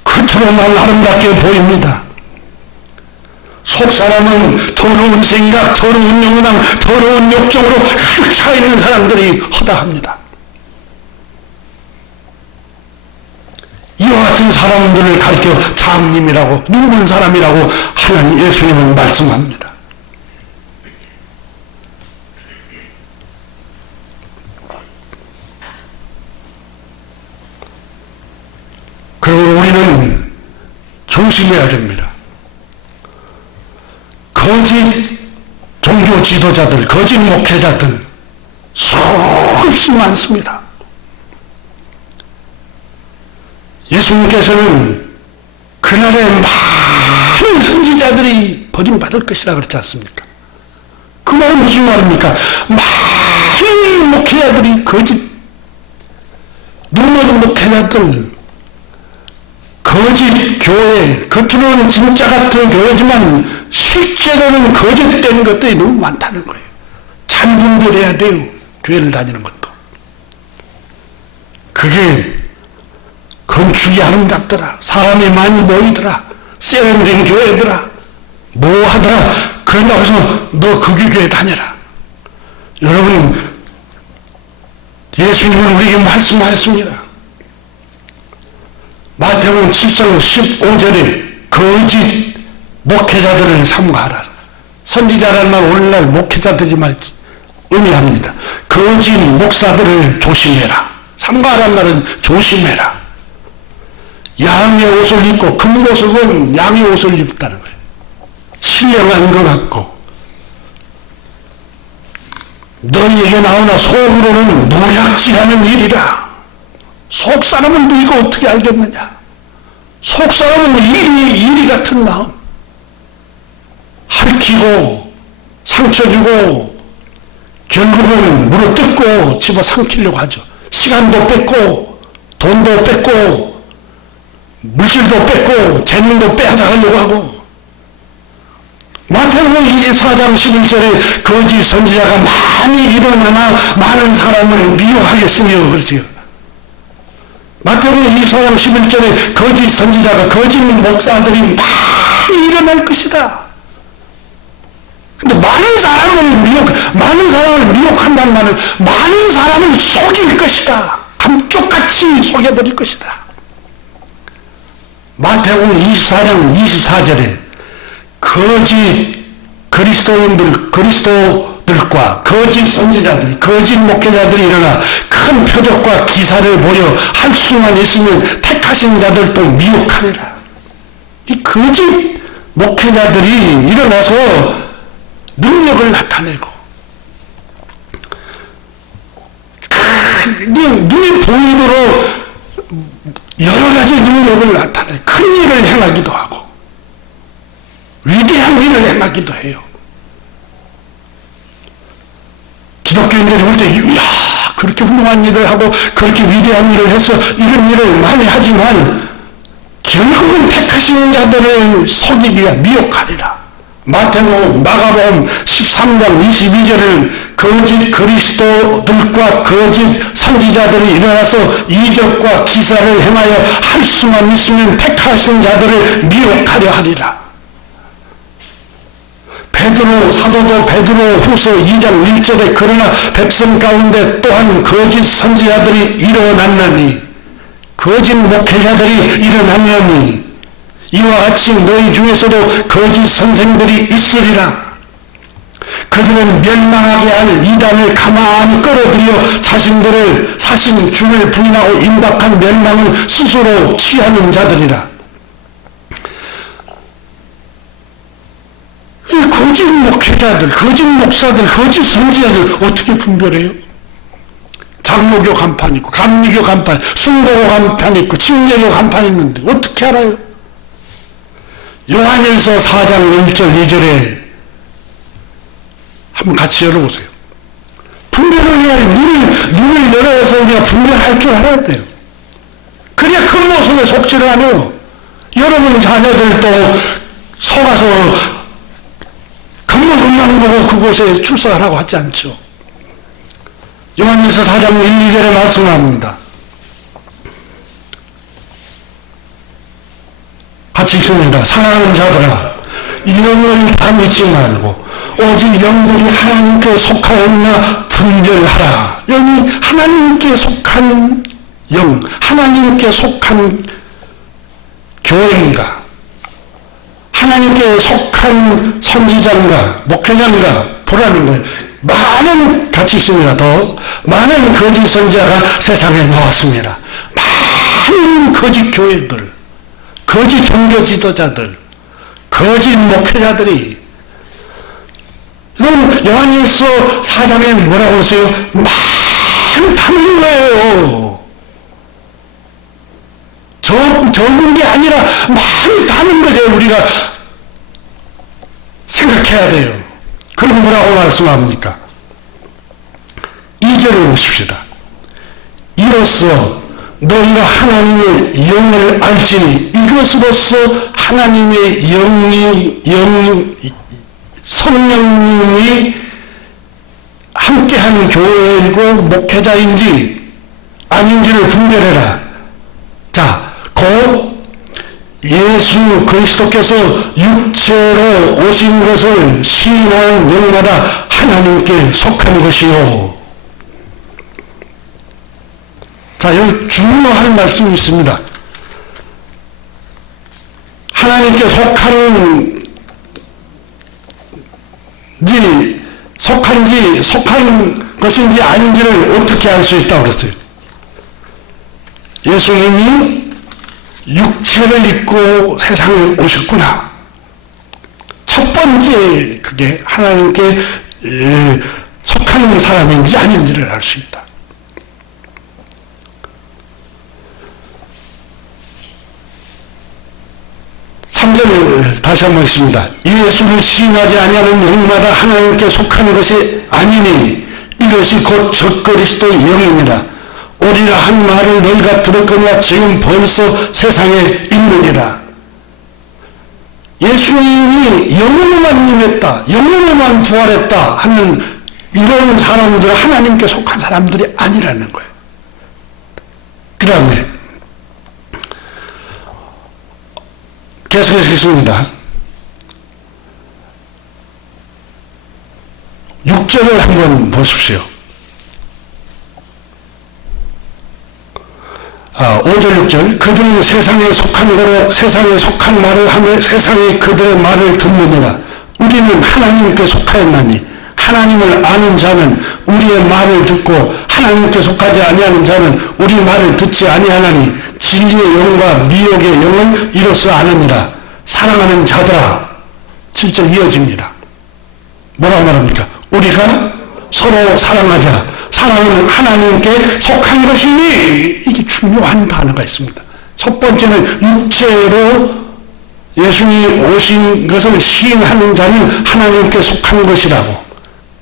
겉으로만 아름답게 보입니다. 속사람은 더러운 생각, 더러운 영광, 더러운 욕정으로 가득 차 있는 사람들이 허다합니다. 이와 같은 사람들을 가리켜 장님이라고, 눈먼 사람이라고 하나님 예수님은 말씀합니다. 조심해야 됩니다. 거짓 종교 지도자들, 거짓 목회자들 수없이 많습니다. 예수님께서는 그날에 많은 선지자들이 버림받을 것이라 그렇지 않습니까? 그 말은 무슨 말입니까? 많은 목회자들이 거짓, 눈먼 목회자들, 거짓 교회, 겉으로는 진짜 같은 교회지만 실제로는 거짓된 것들이 너무 많다는 거예요. 잘 분별해야 돼요. 교회를 다니는 것도. 그게 건축이 아름답더라. 사람이 많이 모이더라. 세련된 교회더라. 뭐 하더라. 그런다고 해서 너 거기 교회 다녀라. 여러분, 예수님은 우리에게 말씀하였습니다. 마태복음 7장 15절에 거짓 목회자들을 삼가하라. 선지자라는 말 오늘날 목회자들이 말이지 의미합니다. 거짓 목사들을 조심해라. 삼가하라는 말은 조심해라. 양의 옷을 입고, 금보석은 양의 옷을 입다는 거예요. 신령한 것 같고, 너희에게 나오나 속으로는 노략질하는 일이라. 속 사람은 너희가 어떻게 알겠느냐? 속 사람은 이리 같은 마음. 핥히고, 상처 주고, 결국은 물어뜯고 집어 삼키려고 하죠. 시간도 뺏고, 돈도 뺏고, 물질도 뺏고, 재능도 빼앗아가려고 하고. 마태복음 24장 11절에 거짓 선지자가 많이 일어나나 많은 사람을 미혹하겠으며 그러세요. 마태복음 24장 11절에 거짓 선지자가, 거짓 목사들이 많이 일어날 것이다. 근데 많은 사람을 미혹한다는 말은 많은 사람을 속일 것이다. 감쪽같이 속여버릴 것이다. 마태복음 24장 24절에 거짓 그리스도들과 거짓 선지자들이, 거짓 목회자들이 일어나 큰 표적과 기사를 보여 할 수만 있으면 택하신 자들도 미혹하리라. 이 거짓 목회자들이 일어나서 능력을 나타내고, 눈에 보이도록 여러 가지 능력을 나타내 큰 일을 행하기도 하고 위대한 일을 행하기도 해요. 기독교인들이 볼 때, 이야, 그렇게 훌륭한 일을 하고 그렇게 위대한 일을 해서 이런 일을 많이 하지만 결국은 택하신 자들을 속이기 위해 미혹하리라. 마태복음, 마가복음 13장 22절을 거짓 그리스도들과 거짓 선지자들이 일어나서 이적과 기사를 행하여 할 수만 있으면 택하신 자들을 미혹하려 하리라. 사도도 베드로 후서 2장 1절에 그러나 백성 가운데 또한 거짓 선지자들이 일어났나니, 거짓 목회자들이 일어났나니, 이와 같이 너희 중에서도 거짓 선생들이 있으리라. 그들은 멸망하게 할 이단을 가만히 끌어들여 자신들을 사신 주를 부인하고 임박한 멸망을 스스로 취하는 자들이라. 이 거짓 목회자들, 거짓 목사들, 거짓 선지자들 어떻게 분별해요? 장로교 간판 있고, 감리교 간판, 순도교 간판 있고, 침례교 간판 있는데 어떻게 알아요? 요한일서 4장 1절 2절에 한번 같이 열어보세요. 분별을 해야 눈을 열어서 그냥 분별할 줄 알아야 돼요. 그래야 큰 모습에 속지를 않아요. 여러분 자녀들도 속아서 겉모습만 보고 그곳에 출석하라고 하지 않죠. 요한일서 4장 1, 2절에 말씀합니다. 같이 읽습니다. 사랑하는 자들아, 영을 다 믿지 말고 오직 영들이 하나님께 속하였나 분별하라. 영이 하나님께 속한 영, 하나님께 속한 교회인가, 하나님께 속한 선지자인가, 목회자인가 보라는 거예요. 많은, 같이 있습니다. 더 많은 거짓 선지자가 세상에 나왔습니다. 많은 거짓 교회들, 거짓 종교 지도자들, 거짓 목회자들이 여러분 요한일서 4장에 뭐라고 했어요? 많다는 거예요. 적은 게 아니라 많다는 것에 우리가 생각해야 돼요. 그럼 뭐라고 말씀합니까? 2절을 보십시다. 이로써 너희가 하나님의 영을 알지니 이것으로서 하나님의 성령님이 함께한 교회이고 목회자인지 아닌지를 분별해라. 자, 곧 예수 그리스도께서 육체로 오신 것을 시인하는 영마다 하나님께 속한 것이요. 자, 여기 중요한 말씀이 있습니다. 하나님께 속한 것인지 아닌지를 어떻게 알 수 있다고 그랬어요? 예수님이 육체를 입고 세상에 오셨구나. 첫 번째 그게 하나님께 속하는 사람인지 아닌지를 알 수 있다. 다시 한번 읽습니다. 예수를 시인하지 아니하는 영마다 하나님께 속하는 것이 아니니 이것이 곧 적그리스도의 영이니라. 오리라 한 말을 너희가 들었거니와 지금 벌써 세상에 있느니라. 예수님이 영으로만 임했다, 영으로만 부활했다 하는 이런 사람들은 하나님께 속한 사람들이 아니라는 거예요. 그 다음에 계속해서 읽습니다. 6절을 한번 보십시오. 5절 6절 그들은 세상에 속한 거로 세상에 속한 말을 하며 세상이 그들의 말을 듣느니라. 우리는 하나님께 속하였나니 하나님을 아는 자는 우리의 말을 듣고 하나님께 속하지 아니하는 자는 우리 말을 듣지 아니하나니 진리의 영과 미혹의 영은 이로써 아느니라. 사랑하는 자들아. 7절 이어집니다. 뭐라고 말합니까? 우리가 서로 사랑하자. 사랑은 하나님께 속한 것이니. 이게 중요한 단어가 있습니다. 첫 번째는 육체로 예수님이 오신 것을 시인하는 자는 하나님께 속한 것이라고.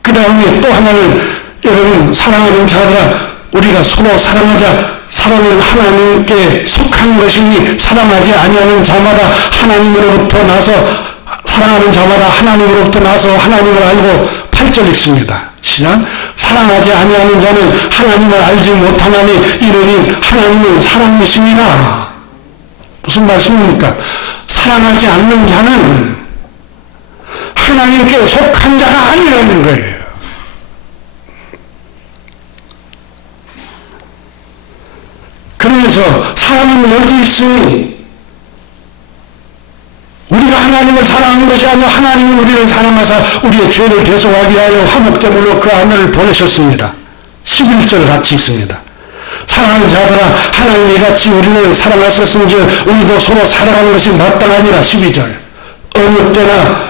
그 다음에 또 하나는 여러분 사랑하는 자들아 우리가 서로 사랑하자. 사랑은 하나님께 속한 것이니 사랑하지 아니하는 자마다 하나님으로부터 나서 사랑하는 자마다 하나님으로부터 나서 하나님을 알고 8절 읽습니다. 시작. 사랑하지 아니하는 자는 하나님을 알지 못하나니 이러니 하나님은 사랑이십니다. 무슨 말씀입니까? 사랑하지 않는 자는 하나님께 속한 자가 아니라는 거예요. 그래서 사람은 여기 있으니 우리가 하나님을 사랑하는 것이 아니라 하나님은 우리를 사랑하사 우리의 죄를 대속하기 위하여 화목제물로 그 아들을 보내셨습니다. 11절 같이 읽습니다. 사랑하는 자들아 하나님이 같이 우리를 사랑하셨은지 우리도 서로 사랑하는 것이 마땅하니라. 12절 어느 때나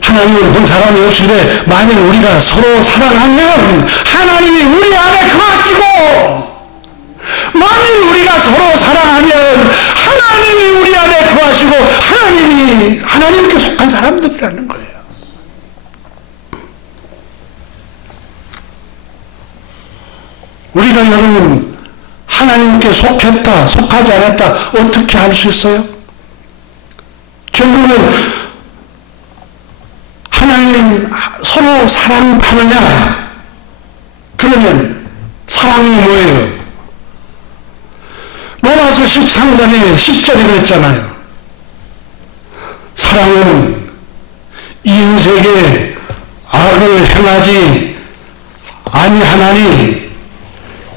하나님을 본 사람이 없으되 만일 우리가 서로 사랑하면 하나님이 우리 안에 거하시고 만일 우리가 서로 사랑하면 하나님이 우리 안에 거하시고 하나님이 하나님께 속한 사람들이라는 거예요. 우리가 여러분 하나님께 속했다 속하지 않았다 어떻게 알 수 있어요? 결국은 하나님 서로 사랑하느냐? 그러면 사랑이 뭐예요? 로마서 13장에 10절에 그랬잖아요. 사랑은 이웃에게 악을 행하지 아니하나니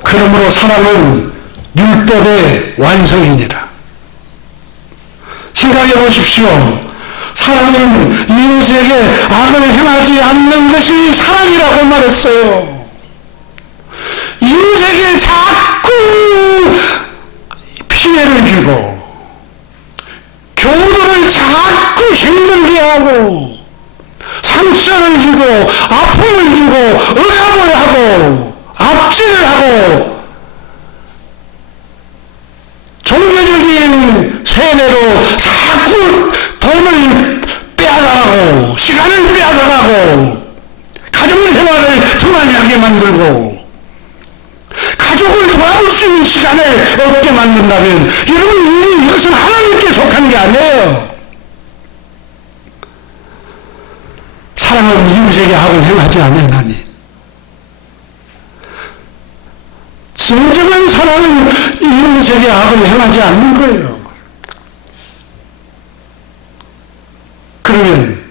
그러므로 사랑은 율법의 완성이니라. 생각해 보십시오. 사랑은 이웃에게 악을 행하지 않는 것이 사랑이라고 말했어요. 이웃에게 자꾸 피해를 주고 모두를 자꾸 힘들게 하고 상처를 주고 아픔을 주고 억압을 하고 압제를 하고 종교적인 세뇌로 자꾸 돈을 빼앗아가고 시간을 빼앗아가고 가정생활을 등한하게 만들고 가족을 도와줄 수 있는 시간을 없게 만든다면 여러분 이것은 하나님께 속한 게 아니에요. 사랑은 이웃에게 악을 행하지 않으나니 진정한 사랑은 이웃에게 악을 행하지 않는 거예요. 그러면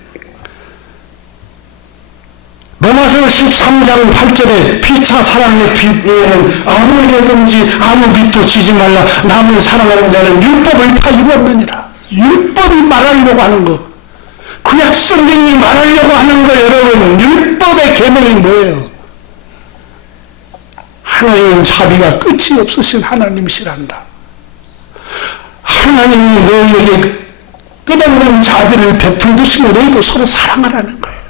로마서 13장 8절에 피차 사랑의 빛에는 아무에게든지 아무 빛도 지지 말라. 남을 사랑하는 자는 율법을 다 이루었느니라. 율법이 말하려고 하는 거, 구약 성경이 말하려고 하는 거, 여러분 율법의 계명이 뭐예요? 하나님은 자비가 끝이 없으신 하나님이시란다. 하나님이 너희에게 끝없는 자비를 베풀듯이 너희도 서로 사랑하라는 거예요.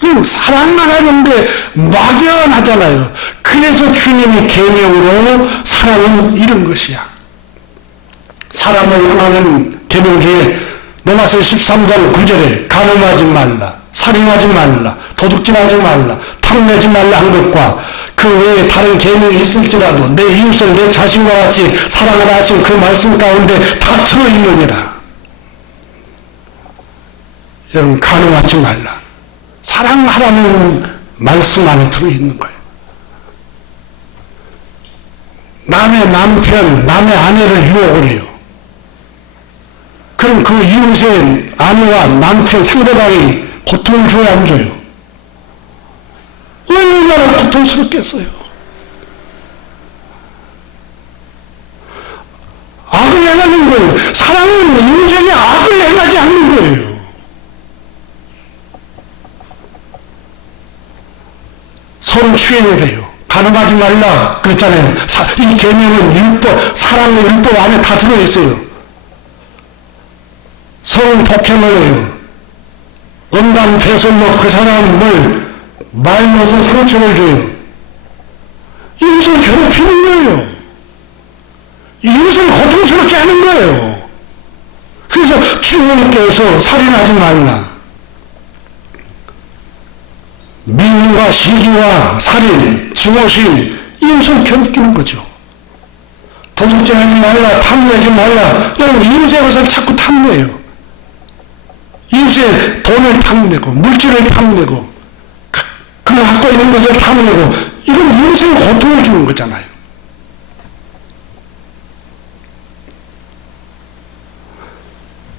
그럼 사랑만 하는데 막연하잖아요. 그래서 주님이 계명으로 사랑은 이런 것이야. 사람을 향하는 계명 중에 로마서 13장 9절에 간음하지 말라, 살인하지 말라, 도둑질하지 말라, 탐내지 말라 한 것과 그 외에 다른 계명이 있을지라도 내 이웃을 내 자신과 같이 사랑하라 하신 그 말씀 가운데 다 들어있느니라. 여러분 간음하지 말라, 사랑하라는 말씀 안에 들어있는 거예요. 남의 남편, 남의 아내를 유혹을 해요. 그럼 그 이웃의 아내와 남편 상대방이 고통을 줘야 안 줘요? 얼마나 고통스럽겠어요. 악을 행하는 거예요. 사랑은 이웃에게 악을 행하지 않는 거예요. 서로 추행을 해요. 간음하지 말라 그랬잖아요. 이 계명은 율법, 사랑의 율법 안에 다 들어있어요. 서로 폭행을 해요. 음란 배설로 그 사람을 말려서 상처를 줘요. 이웃을 괴롭히는 거예요. 이웃을 고통스럽게 하는 거예요. 그래서 주님께서 살인하지 말라. 미움과 시기와 살인, 증오심, 이웃을 괴롭히는 거죠. 도둑질하지 말라, 탐내지 말라. 여러분 이웃의 것을 자꾸 탐내요. 이웃의 돈을 탐내고 물질을 탐내고 그가 갖고 있는 것을 탐내고 이건 이웃의 고통을 주는 거잖아요.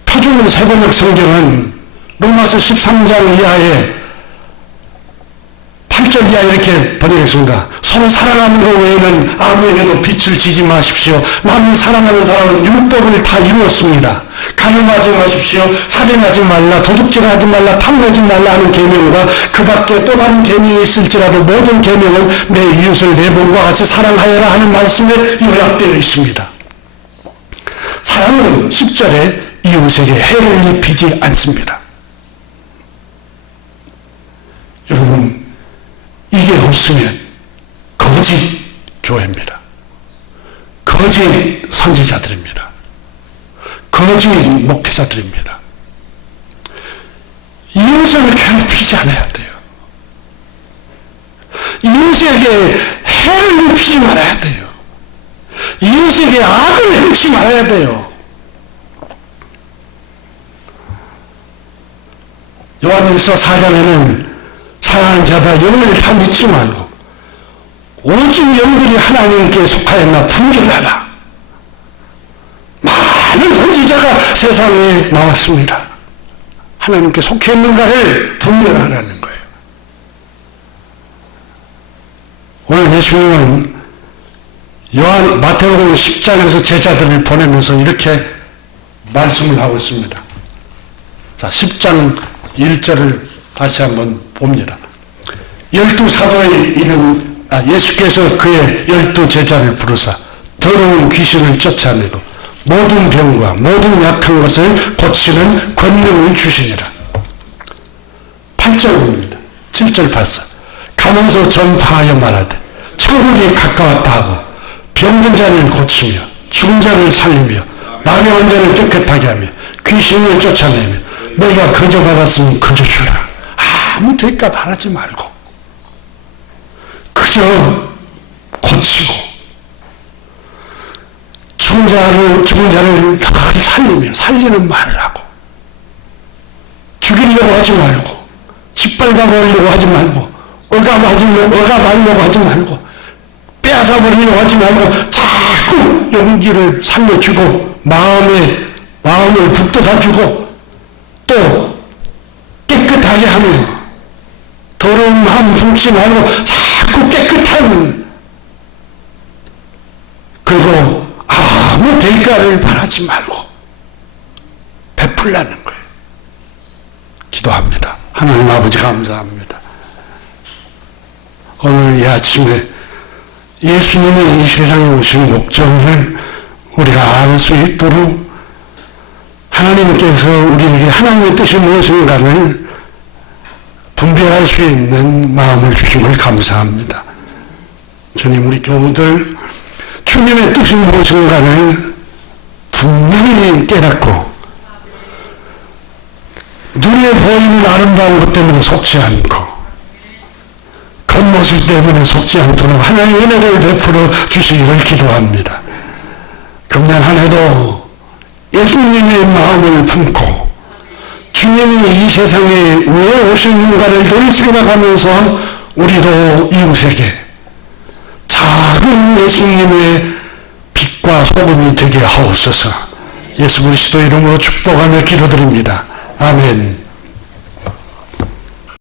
표준 세번역 성경은 로마서 13장 이하에 8절 이하 이렇게 번역했습니다. 서로 사랑하는 것 외에는 아무에게도 빛을 지지 마십시오. 남을 사랑하는 사람은 율법을 다 이루었습니다. 간음하지 마십시오. 살인하지 말라, 도둑질하지 말라, 탐내지 말라 하는 계명과 그 밖에 또 다른 계명이 있을지라도 모든 계명은 내 이웃을 내 몸과 같이 사랑하여라 하는 말씀에 요약되어 있습니다. 사랑은 10절에 이웃에게 해를 입히지 않습니다. 여러분 이게 없으면 거짓 교회입니다. 거짓 선지자들입니다. 거짓 목회자들입니다. 이웃을 괴롭히지 않아야 돼요. 이웃에게 해를 입히지 말아야 돼요. 이웃에게 악을 행치 말아야 돼요. 요한일서 4장에는 사랑하는 자다 영을 다 믿지 말고 오직 영들이 하나님께 속하였나 분별하라. 많은 선지자가 세상에 나왔습니다. 하나님께 속해 있는가를 분별하라는 거예요. 오늘 예수님은 마태복음 10장에서 제자들을 보내면서 이렇게 말씀을 하고 있습니다. 자, 10장 1절을 다시 한번 봅니다. 12사도의 이름, 예수께서 그의 12 제자를 부르사 더러운 귀신을 쫓아내고 모든 병과 모든 약한 것을 고치는 권능을 주시니라. 8절입니다. 7절 8절. 가면서 전파하여 말하되 천국이 가까웠다 하고 병든 자를 고치며 죽은 자를 살리며 나병한 자를 깨끗하게 하며 귀신을 쫓아내며 너희가 거저 받았으면 거저 주라. 아무 대가 바라지 말고 그저 고치고 죽은 자를 다 살리며 살리는 말을 하고 죽이려고 하지 말고 짓밟아버리려고 하지 말고 억압하려고 하지 말고 빼앗아버리려고 하지 말고 자꾸 용기를 살려주고 마음을 북돋아주고 또 깨끗하게 하며 더러운 마음 품지 말고 자꾸 깨끗한 그리고 아무 대가를 바라지 말고 베풀라는 거예요. 기도합니다. 하나님 아버지 감사합니다. 오늘 이 아침에 예수님이 이 세상에 오신 목적을 우리가 알 수 있도록 하나님께서 우리에게 하나님의 뜻이 무엇인가를 분별할 수 있는 마음을 주심을 감사합니다. 주님, 우리 교우들 주님의 뜻이 무엇인가를 분명히 깨닫고 눈에 보이는 아름다운 것 때문에 속지 않고 겉모습 때문에 속지 않도록 하나님의 은혜를 베풀어 주시기를 기도합니다. 금년 한 해도 예수님의 마음을 품고 주님이 이 세상에 왜 오셨는가를 늘 생각하면서 우리도 이웃에게 작은 예수님의 빛과 소금이 되게 하옵소서. 예수 그리스도 이름으로 축복하며 기도드립니다. 아멘.